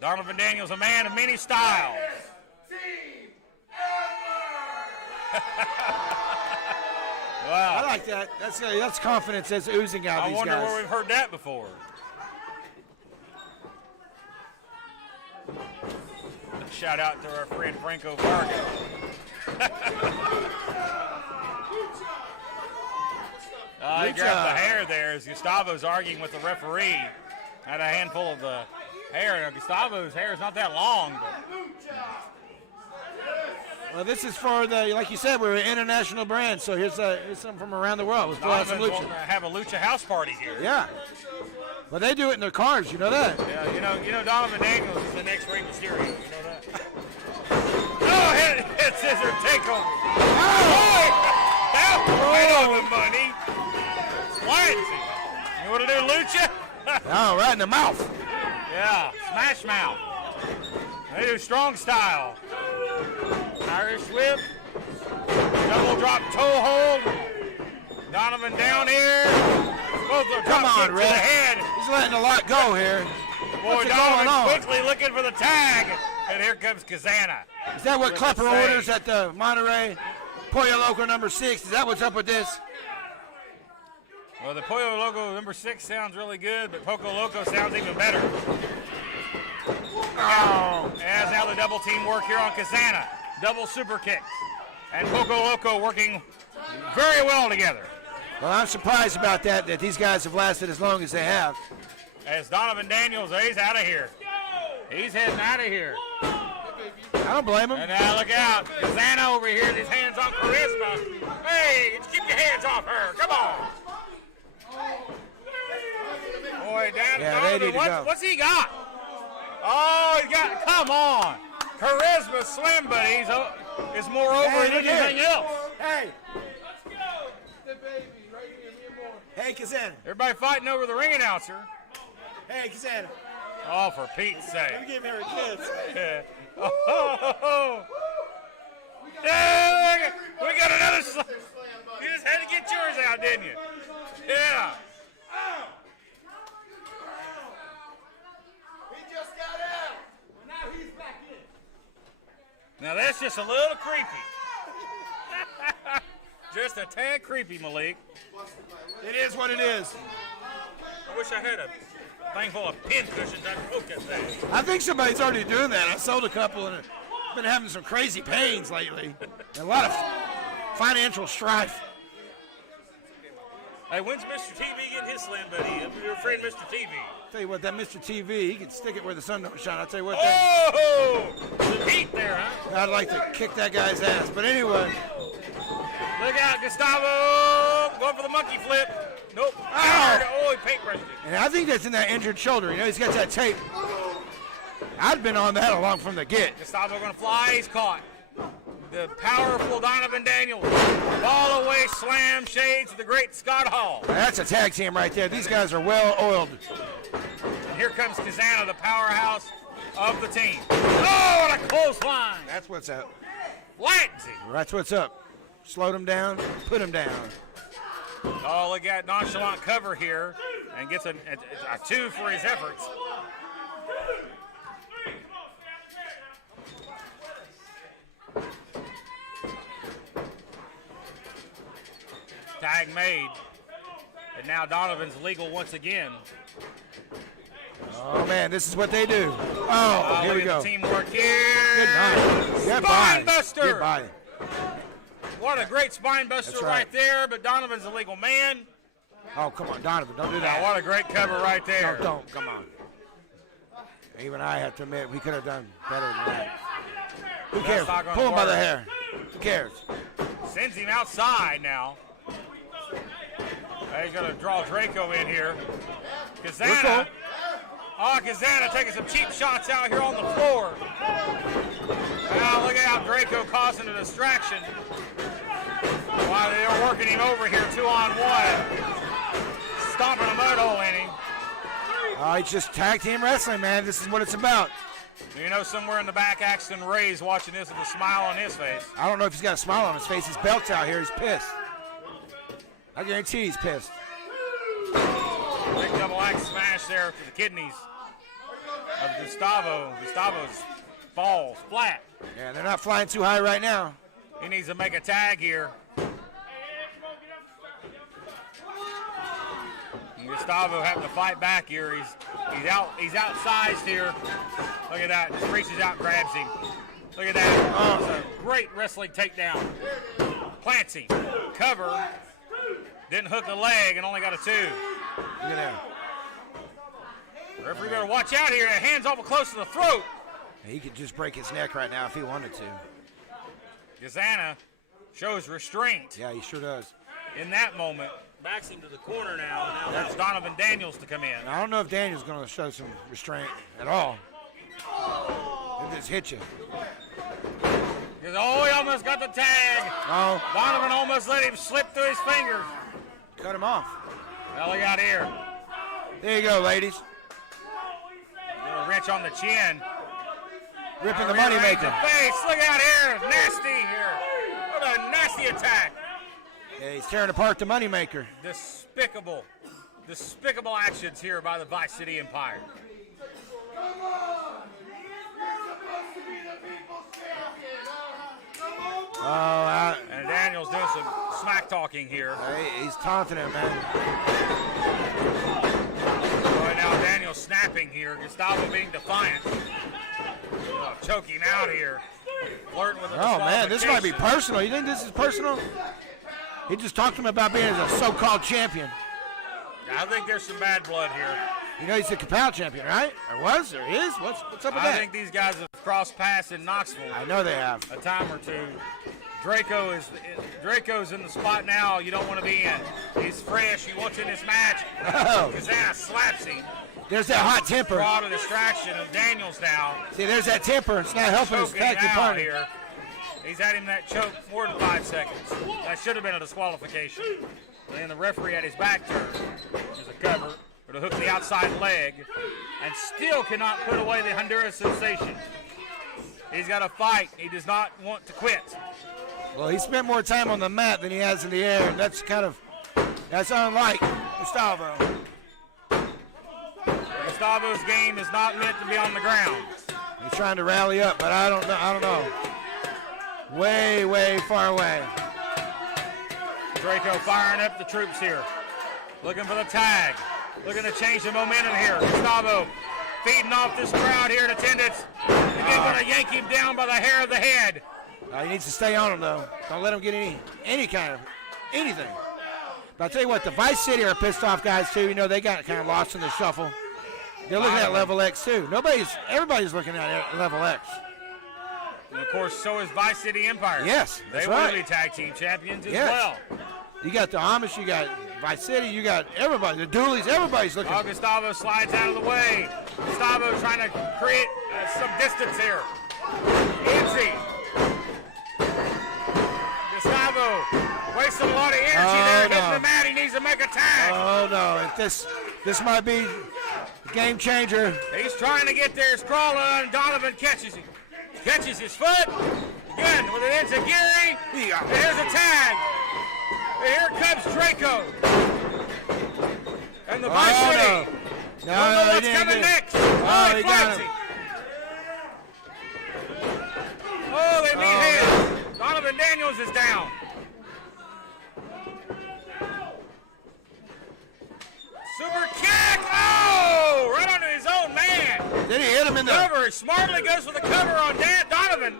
Donovan Daniels, a man of many styles. Wow. I like that. That's confidence that's oozing out of these guys. I wonder where we've heard that before. Shout out to our friend Franco Vargas. He grabbed the hair there as Gustavo's arguing with the referee. Had a handful of the hair. Now, Gustavo's hair is not that long. Well, this is for like you said, we're an international brand, so here's something from around the world. Let's throw out some Donovan's lucha. gonna have a lucha house party here. Yeah. Well, they do it in their cars. You know that. Yeah, you know Donovan Daniels is the next Rey Mysterio. You know that. Oh, hit scissor takeover. Oh, that was right on the money. Slancy. You want to do lucha? Oh, right in the mouth. Yeah, smash mouth. They do strong style. Irish whip. Double drop toe hold. Donovan down here. Both are Come drop on, kick to Red. the head. He's letting a lot go here. Boy, What's going on? Donovan quickly looking for the tag. And here comes Kazana. Is that what With Klepper the save. orders at the Monterey? Pollo Loco number 6. Is that what's up with this? Well, the Pollo Loco number 6 sounds really good, but Poco Loco sounds even better. Oh. As now the double team work here on Kazana. Double super kicks. And Poco Loco working very well together. Well, I'm surprised about that these guys have lasted as long as they have. As Donovan Daniels, he's out of here. He's heading out of here. I don't blame him. And now look out. Kazana over here, his hands on Charisma. Hey, keep your hands off her. Come on. Boy, Yeah, they Donovan, need to go. what's he got? Oh, he got, come on. Charisma Slim Buddies is more over Hey, than look here. anything else. Hey. Hey, Kazana. Everybody fighting over the ring announcer. Hey, Kazana. Oh, for Pete's sake. Let me give her a kiss. Yeah. Oh. Yeah, we got another slam. You just had to get yours out, didn't you? Yeah. He just got out. Now he's back in. Now that's just a little creepy. Just a tad creepy, Malik. It is what it is. I wish I had a thing full of pin cushions I'd poke at that. I think somebody's already doing that. I sold a couple and I've been having some crazy pains lately. A lot of financial strife. Hey, when's Mr. TV getting his slam buddy? Your friend Mr. TV. Tell you what, that Mr. TV, he can stick it where the sun don't shine. I'll tell you what, Oh! The heat there, huh? I'd like to kick that guy's ass. But anyway, Look out, Gustavo! Going for the monkey flip. Nope. Oh, he paintbrushed it. and I think that's in that injured shoulder. You know, he's got that tape. I'd been on that along from the get. Gustavo going to fly. He's caught. The powerful Donovan Daniels. Ball away slam shades of the great Scott Hall. That's a tag team right there. These guys are well oiled. And here comes Kazana, the powerhouse of the team. Oh, what a clothesline. That's what's up. Flags him. That's what's up. Slowed him down, put him down. Oh, look at nonchalant cover here. And gets a 2 for his efforts. Tag made. And now Donovan's legal once again. Oh, man, this is what they do. Oh, here we look at go. the teamwork here. Good night. Get Spine by. buster. Get by. What a great spine buster That's right. right. there, but Donovan's a legal man. Oh, come on, Donovan, don't do Now, that. what a great cover right there. No, don't. Come on. Even I have to admit, we could have done better than that. Who That's cares? not gonna Pull him by the work. hair. Who cares? Sends him outside now. He's going to draw Draco in here. Kazana. Oh, Kazana taking some cheap shots out here on the floor. Now look out, Draco causing a distraction. While they're working him over here, 2-on-1. Stomping a mud hole in him. Oh, it's just tag team wrestling, man. This is what it's about. You know, somewhere in the back, Axton Ray's watching this with a smile on his face. I don't know if he's got a smile on his face. His belt's out here. He's pissed. I guarantee he's pissed. Big double axe smash there for the kidneys of Gustavo. Gustavo's falls flat. Yeah, they're not flying too high right now. He needs to make a tag here. And Gustavo having to fight back here. He's outsized here. Look at that. Just reaches out, grabs him. Look at that. Oh, it's a great wrestling takedown. Plants him. Cover. Didn't hook a leg and only got a 2. Look at that. Referee better watch out here. Hands awful close to the throat. He could just break his neck right now if he wanted to. Gazana shows restraint. Yeah, he sure does. In that moment, backs him to the corner now. And now there's Donovan Daniels to come in. I don't know if Daniel's going to show some restraint at all. He'll just hit you. Oh, he almost got the tag. Oh. Donovan almost let him slip through his fingers. Cut him off. Well, he got here. There you go, ladies. Little wrench on the chin. Ripping the Rear right moneymaker. in the face. Look out here. Nasty here. What a nasty attack. Yeah, he's tearing apart the moneymaker. Despicable actions here by the Vice City Empire. Oh, And Daniel's doing some smack talking here. he's taunting him, man. Right now, Daniel's snapping here. Gustavo being defiant. Oh, choke him out here. Flirting with the Oh, man, this might be disqualification. personal. You think this is personal? He just talked to him about being a so-called champion. I think there's some bad blood here. You know he's the Kapow champion, right? Or was, or is? What's up with I that? think these guys have crossed paths in Knoxville I know they have. a time or two. Draco's in the spot now you don't want to be in. He's fresh. He wants in this match. Oh. Kazana slaps him. There's that hot temper. Brought a distraction of Daniels now. See, there's that temper. It's not helping his Choking him tag team out partner. here. He's had him that choke more than 5 seconds. That should have been a disqualification. And then the referee had his back turned. There's a cover. But it hooks the outside leg. And still cannot put away the Honduras sensation. He's got to fight. He does not want to quit. Well, he spent more time on the mat than he has in the air, and that's unlike Gustavo. Gustavo's game is not meant to be on the ground. He's trying to rally up, but I don't know. Way, way far away. Draco firing up the troops here. Looking for the tag. Looking to change the momentum here. Gustavo feeding off this crowd here in attendance. Again, going to yank him down by the hair of the head. He needs to stay on him, though. Don't let him get any kind of anything. But I'll tell you what, the Vice City are pissed off guys, too. You know, they got kind of lost in the shuffle. They're looking at Level X, too. Everybody's looking at Level X. And, of course, so is Vice City Empire. Yes, that's They right. will be tag team champions as Yes. well. You got the Amish, you got Vice City, you got everybody. The Dooleys, everybody's looking. Oh, Gustavo slides out of the way. Gustavo trying to create some distance here. Easy. Gustavo wasting a lot of energy there. no. Hitting the mat. He needs to make a tag. Oh, no. If this might be a game changer. He's trying to get there. He's crawling, and Donovan catches him. Catches his foot. Again, with an enziguri. And here's a tag. And here comes Draco. And the Vice City. No, Don't know he what's didn't coming get it. next. Oh, he he got flags him. him. Oh, they meet hands. Donovan Daniels is down. Super kick. Oh, right onto his own man. Did he hit him in the... Cover. He smartly goes for the cover on Donovan,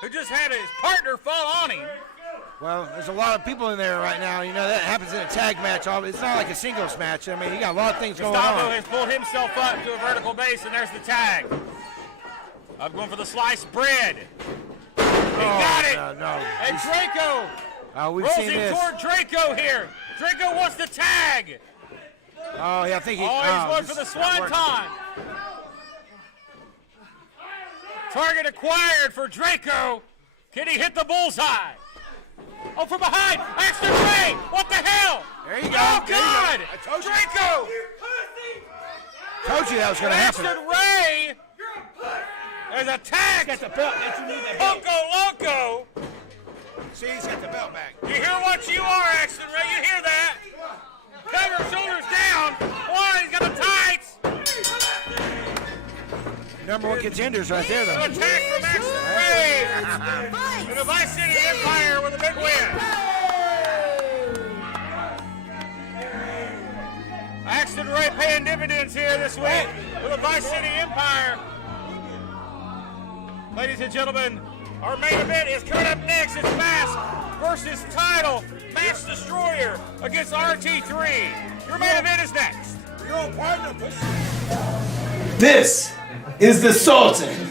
who just had his partner fall on him. Well, there's a lot of people in there right now. You know, that happens in a tag match. It's not like a singles match. I mean, you got a lot of things going Gustavo on. has pulled himself up to a vertical base, and there's the tag. I'm going for the sliced bread. He got it. No. And Draco We've rolls seen him this. toward Draco here. Draco wants the tag. Oh, yeah, I think he... Oh, he's going for the this is not working. swanton. Target acquired for Draco. Can he hit the bullseye? Oh, from behind. Axton Ray. What the hell? There you go. Oh, There you go. God. I told you. Draco. Told you that was going to happen. Axton Ray. There's a tag. Got the belt. That's you need that belt. Poco Loco. See, he's got the belt back. You hear what you are, Axton Ray. You hear that? Cover, shoulders down. One, he's got the tights. Number one contenders right there, though. Attack from Axton Ray. And the Vice City Empire with a big win. Axton Ray paying dividends here this week with the Vice City Empire. Ladies and gentlemen, our main event is coming up next. It's Mask versus Title. Match Destroyer against RT3. Your main event is next. Your own partner. This is the Sultan,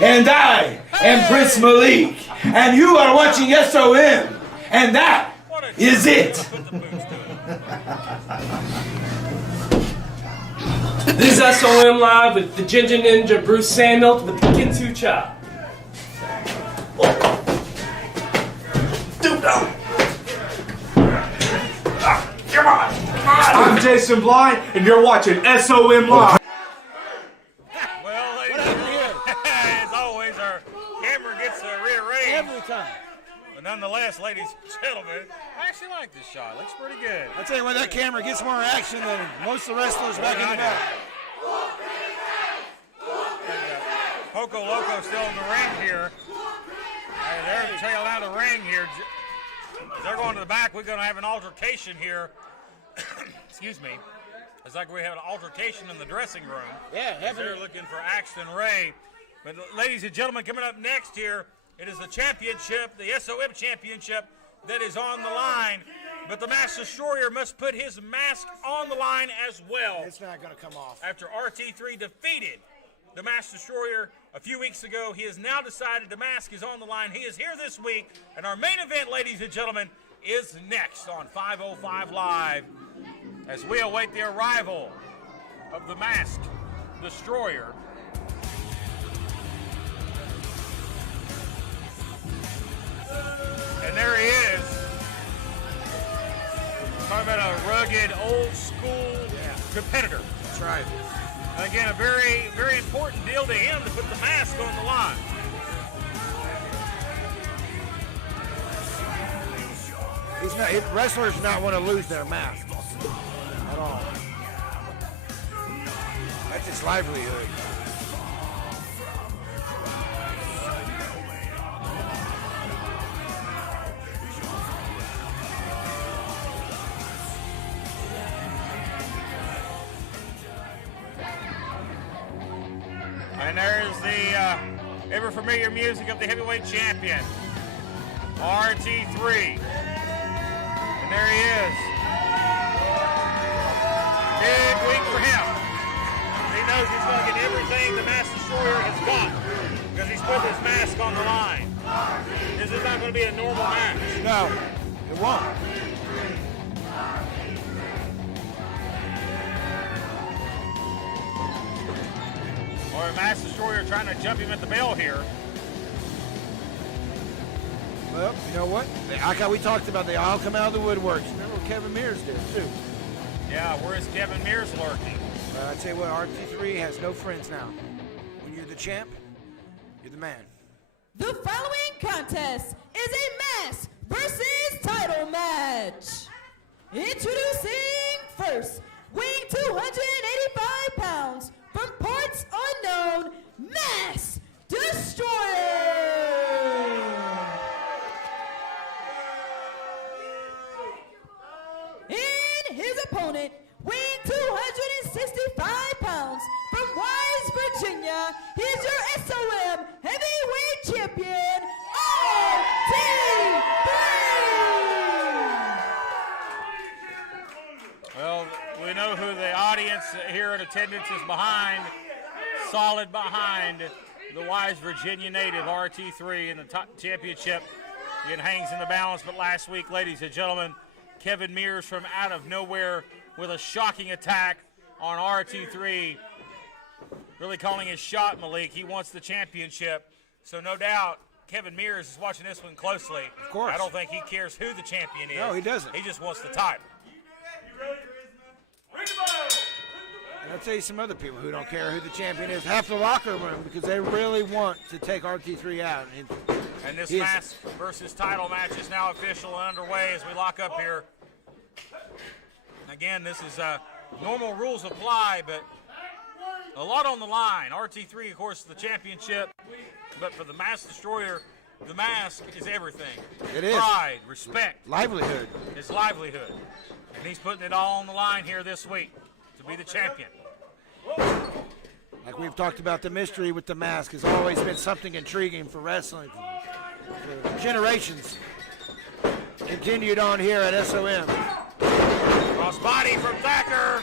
and I am Prince Malik, and you are watching SOM, and that is it. This is SOM Live with the Ginger Ninja Bruce Samuels with the Kinsu Chop. I'm Jason Blind, and you're watching SOM Live. Well, ladies and gentlemen, as always, our camera gets rearranged. Every time. But nonetheless, ladies and gentlemen, I actually like this shot. It looks pretty good. I tell you what, that camera gets more action than most of the wrestlers back in the back. Poco Loco still in the ring here. They're trailing out of the ring here. They're going to the back. We're going to have an altercation here. Excuse me. It's like we have an altercation in the dressing room. Yeah, They're looking for Axton Ray. But ladies and gentlemen, coming up next here, it is the championship, the SOM championship that is on the line. But the Master Destroyer must put his mask on the line as well. It's not going to come off. After RT3 defeated the Master Destroyer a few weeks ago, he has now decided the mask is on the line. He is here this week, and our main event, ladies and gentlemen, is next on 505 Live as we await the arrival of the Masked Destroyer. And there he is. Talking about a rugged, old-school competitor. That's right. And again, a very, very important deal to him to put the mask on the line. Wrestlers do not want to lose their mask at all. That's his livelihood. And there's the ever familiar music of the heavyweight champion, RT3. And there he is. Big week for him. He knows he's going to get everything the Master Destroyer has got because he's put his mask on the line. This is not going to be a normal match. No, it won't. Or Master Destroyer trying to jump him at the bell here. Well, you know what? We talked about they all come out of the woodworks. Remember what Kevin Mears did, too. Yeah, where's Kevin Mears lurking? I tell you what, RT3 has no friends now. When you're the champ, you're the man. The following contest is a mask versus title match. Introducing first, weighing 285 pounds, from parts unknown, Mask Destroyer. And his opponent, weighing 265 pounds, from Wise, Virginia, he is your SOM heavyweight champion, RT3. Well, we know who the audience here in attendance is behind, solid behind the Wise Virginia native RT3 in the top championship. It hangs in the balance, but last week, ladies and gentlemen, Kevin Mears from out of nowhere with a shocking attack on RT3, really calling his shot, Malik. He wants the championship, so no doubt Kevin Mears is watching this one closely. Of course. I don't think he cares who the champion is. No, he doesn't. He just wants the title. And I'll tell you some other people who don't care who the champion is. Half the locker room, because they really want to take RT3 out. And this mask versus title match is now official and underway as we lock up here. Again, this is normal rules apply, but a lot on the line. RT3, of course, the championship, but for the Mask Destroyer, the mask is everything. It is. Pride, respect. Livelihood. His livelihood. And he's putting it all on the line here this week to be the champion. Like we've talked about, the mystery with the mask has always been something intriguing for wrestling for generations. Continued on here at SOM. Cross body from Thacker.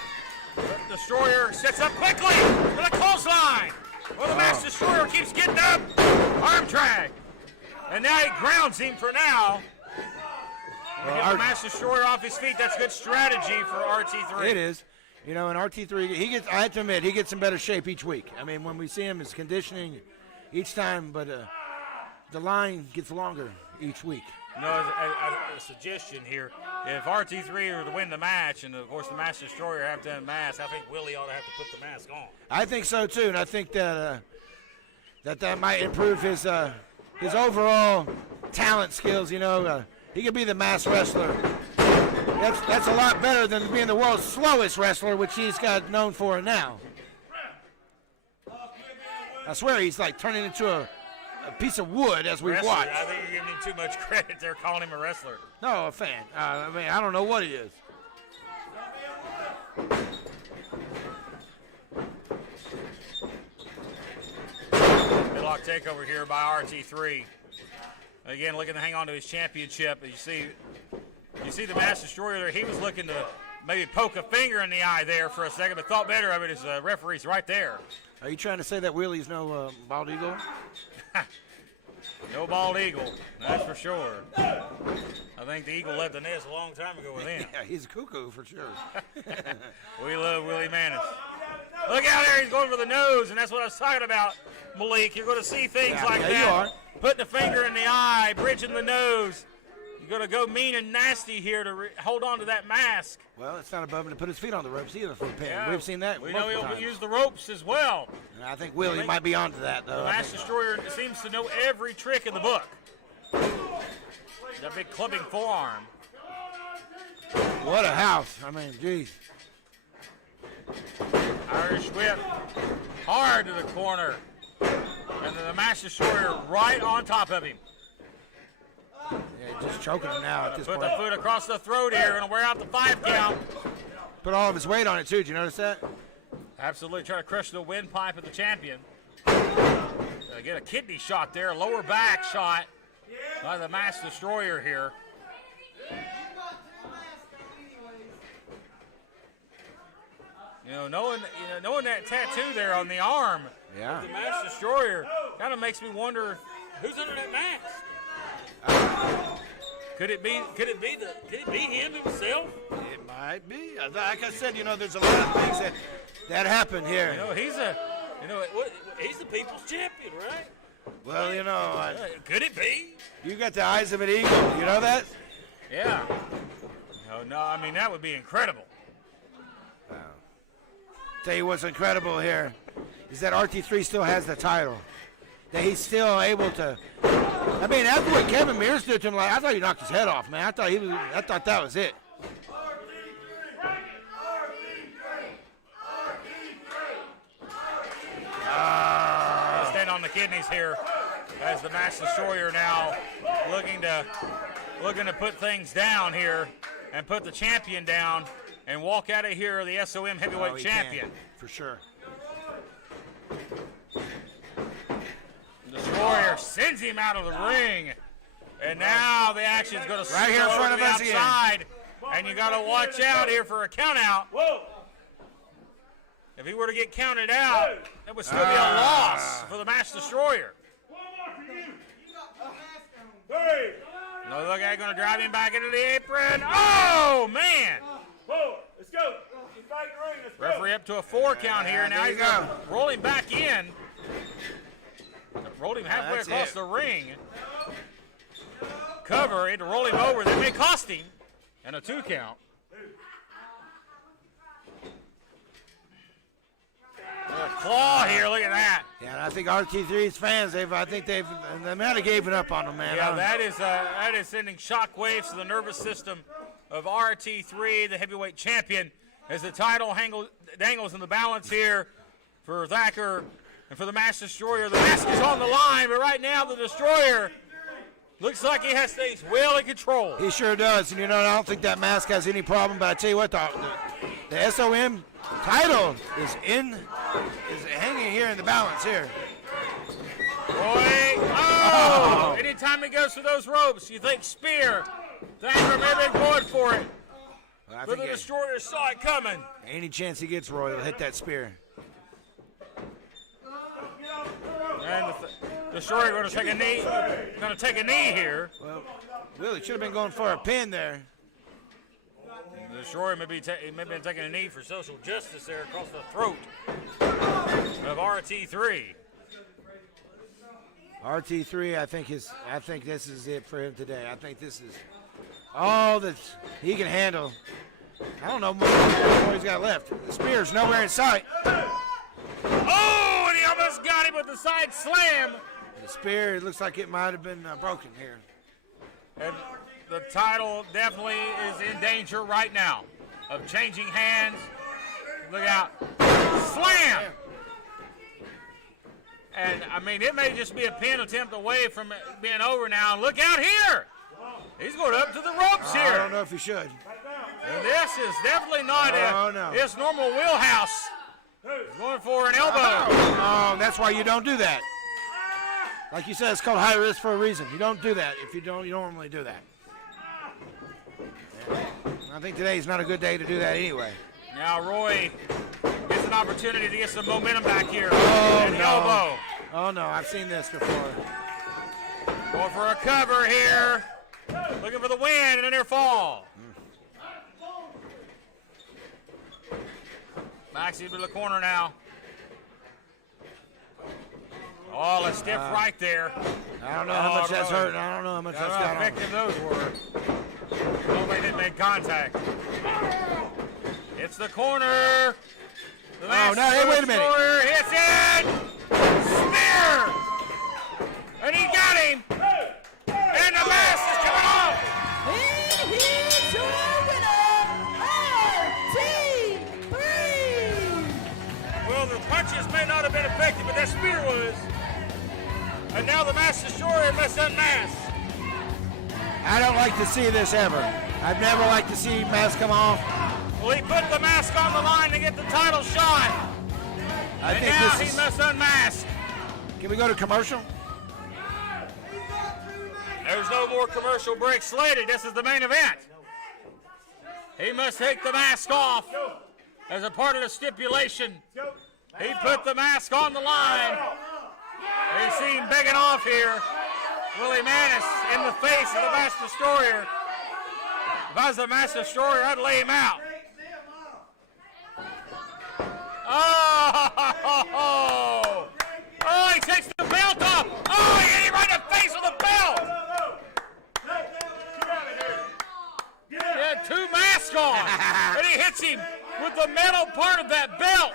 The Destroyer sets up quickly with a clothesline. Well, the Mask Destroyer keeps getting up. Arm drag. And now he grounds him for now. Get the Mask Destroyer off his feet. That's good strategy for RT3. It is. You know, and RT3, I have to admit, he gets in better shape each week. I mean, when we see him, his conditioning each time, but the line gets longer each week. No, a suggestion here. If RT3 were to win the match, and of course the Mask Destroyer have to have a mask, I think Willie ought to have to put the mask on. I think so too, and I think that that might improve his overall talent skills. You know, he could be the masked wrestler. That's a lot better than being the world's slowest wrestler, which he's got known for now. I swear he's like turning into a piece of wood as we watch. I think you're giving him too much credit there, calling him a wrestler. No, a fan. I mean, I don't know what he is. Headlock takeover here by RT3. Again, looking to hang on to his championship. You see the Mask Destroyer there. He was looking to maybe poke a finger in the eye there for a second, but thought better of it as the referee's right there. Are you trying to say that Willie's no bald eagle? No bald eagle, that's for sure. I think the eagle left the nest a long time ago with him. Yeah, he's a cuckoo for sure. We love Willie Manis. Look out there, he's going for the nose, and that's what I was talking about, Malik. You're going to see things like that. You are. Putting a finger in the eye, bridging the nose. You're going to go mean and nasty here to hold on to that mask. Well, it's not above him to put his feet on the ropes either for a pin. Yeah, We've seen that. We know multiple he'll times. use the ropes as well. And I think Willie might be onto that, though. The Mask Destroyer seems to know every trick in the book. That big clubbing forearm. What a house. I mean, geez. Irish whip. Hard to the corner. And then the Mask Destroyer right on top of him. Yeah, just choking him now at this Put point. the foot across the throat here and wear out the 5 count. Put all of his weight on it, too. Did you notice that? Absolutely. Try to crush the windpipe of the champion. Get a kidney shot there. Lower back shot by the Mask Destroyer here. Knowing that tattoo there on the arm, Yeah. the Mask Destroyer, kind of makes me wonder who's under that mask. Could it be him himself? It might be. Like I said, there's a lot of things that happen here. He's the people's champion, right? Well, Could it be? you got the eyes of an eagle. You know that? Yeah. No, I mean, that would be incredible. Tell you what's incredible here is that RT3 still has the title. That he's still able to. I mean, after what Kevin Mears did to him, I thought he knocked his head off, man. I thought that was it. Stand on the kidneys here as the Mask Destroyer now looking to put things down here and put the champion down and walk out of here the SOM heavyweight champion. For sure. Destroyer sends him out of the ring. And now the action's going to right here in front of us outside. And you got to watch out here for a count out. If he were to get counted out, that would still be a loss for the Mask Destroyer. No, look at going to drive him back into the apron. Oh, man. Let's go. Referee up to a 4 count here. Now he's going to roll him back in. rolled him halfway That's across it. the ring. Cover, had to roll him over. That may cost him. And a 2 count. A claw here, look at that. Yeah, and I think RT3's fans, they might have given up on him, man. Yeah, that is sending shockwaves to the nervous system of RT3, the heavyweight champion, as the title dangles in the balance here for Thacker and for the Mask Destroyer. The mask is on the line, but right now the Destroyer looks like he has things well in control. He sure does, and I don't think that mask has any problem, but I tell you what, the SOM title is hanging here in the balance here. Roy, oh! Anytime he goes for those ropes, you think spear. Thacker may have been going for it, I but think the Destroyer saw it coming. any chance he gets, Roy will hit that spear. And the Destroyer going to take a knee. Going to take a knee here. Well, really should have been going for a pin there. The Destroyer may be taking a knee for social justice there across the throat of RT3. RT3, I think this is it for him today. I think this is all that he can handle. I don't know what he's got left. The spear's nowhere in sight. Oh, and he almost got him with the side slam. The spear, it looks like it might have been broken here. And the title definitely is in danger right now of changing hands. Look out. Slam! And, I mean, it may just be a pin attempt away from it being over now. And look out here. He's going up to the ropes here. I don't know if he should. And this is definitely not his normal wheelhouse. He's going for an elbow. Oh, that's why you don't do that. Like you said, it's called high risk for a reason. You don't do that if you don't normally do that. I think today's not a good day to do that anyway. Now Roy gets an opportunity to get some momentum back here. Oh, And the no. elbow. Oh, no, I've seen this before. Going for a cover here. Looking for the win and a near fall. Maxie to the corner now. Oh, a stiff right there. I don't know how much that's hurting. I don't know how much that's got how on. effective those were. Well, they didn't make contact. It's the corner. The Oh, no, hey, wait a minute. Destroyer hits it. Spear. And he got him. And the mask is coming off. And he's your winner, RT3. Well, the punches may not have been effective, but that spear was. And now the Mask Destroyer must unmask. I don't like to see this ever. I've never liked to see masks come off. Well, he put the mask on the line to get the title shot. I And think now this he must unmask. Can we go to commercial? There's no more commercial break slated. This is the main event. He must take the mask off as a part of the stipulation. He put the mask on the line. You see him begging off here. Willie Manis in the face of the Mask Destroyer. If I was the Mask Destroyer, I'd lay him out. Oh! Oh, he takes the belt off. Oh, he hit him right in the face with the belt. He had two masks on. And he hits him with the metal part of that belt.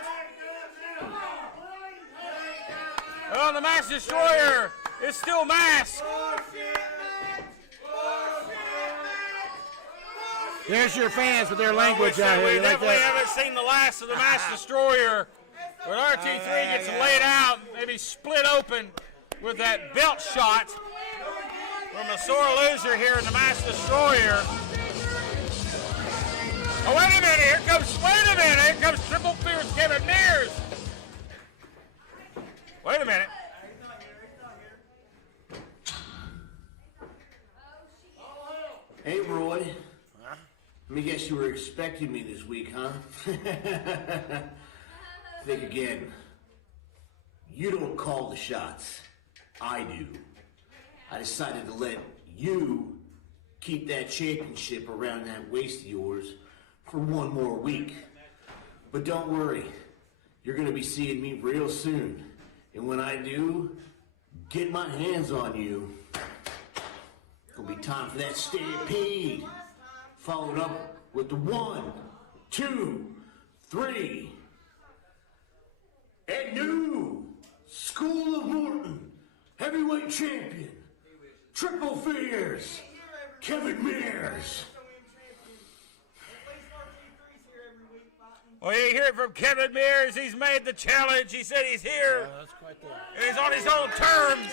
Oh, the Mask Destroyer is still masked. There's your fans with their language out here. We You like definitely that? haven't seen the last of the Mask Destroyer. When RT3 gets laid out, maybe split open with that belt shot from a sore loser here in the Mask Destroyer. Oh, wait a minute, here comes Triple Fierce Kevin Mears. Wait a minute. Hey, Roy. Let me guess you were expecting me this week, huh? Think again. You don't call the shots. I do. I decided to let you keep that championship around that waist of yours for one more week. But don't worry. You're going to be seeing me real soon. And when I do, get my hands on you, it'll be time for that stampede. Followed up with the 1, 2, 3. And new School of Morton heavyweight champion, triple figures, Kevin Mears. Well, you hear it from Kevin Mears. He's made the challenge. He said he's here. That's quite the. And he's on his own terms.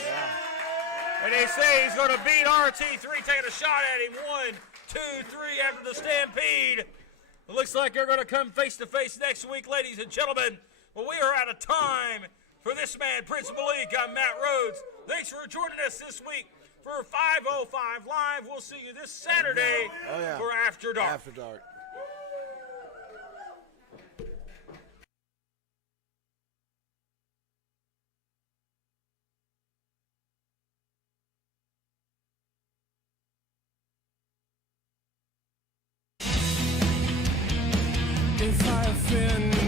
And they say he's going to beat RT3, taking a shot at him. 1, 2, 3 after the stampede. It looks like they're going to come face-to-face next week, ladies and gentlemen. Well, we are out of time. For this man, Prince Malik, I'm Matt Rhodes. Thanks for joining us this week for 505 Live. We'll see you this Saturday for After Dark. After Dark. If I offend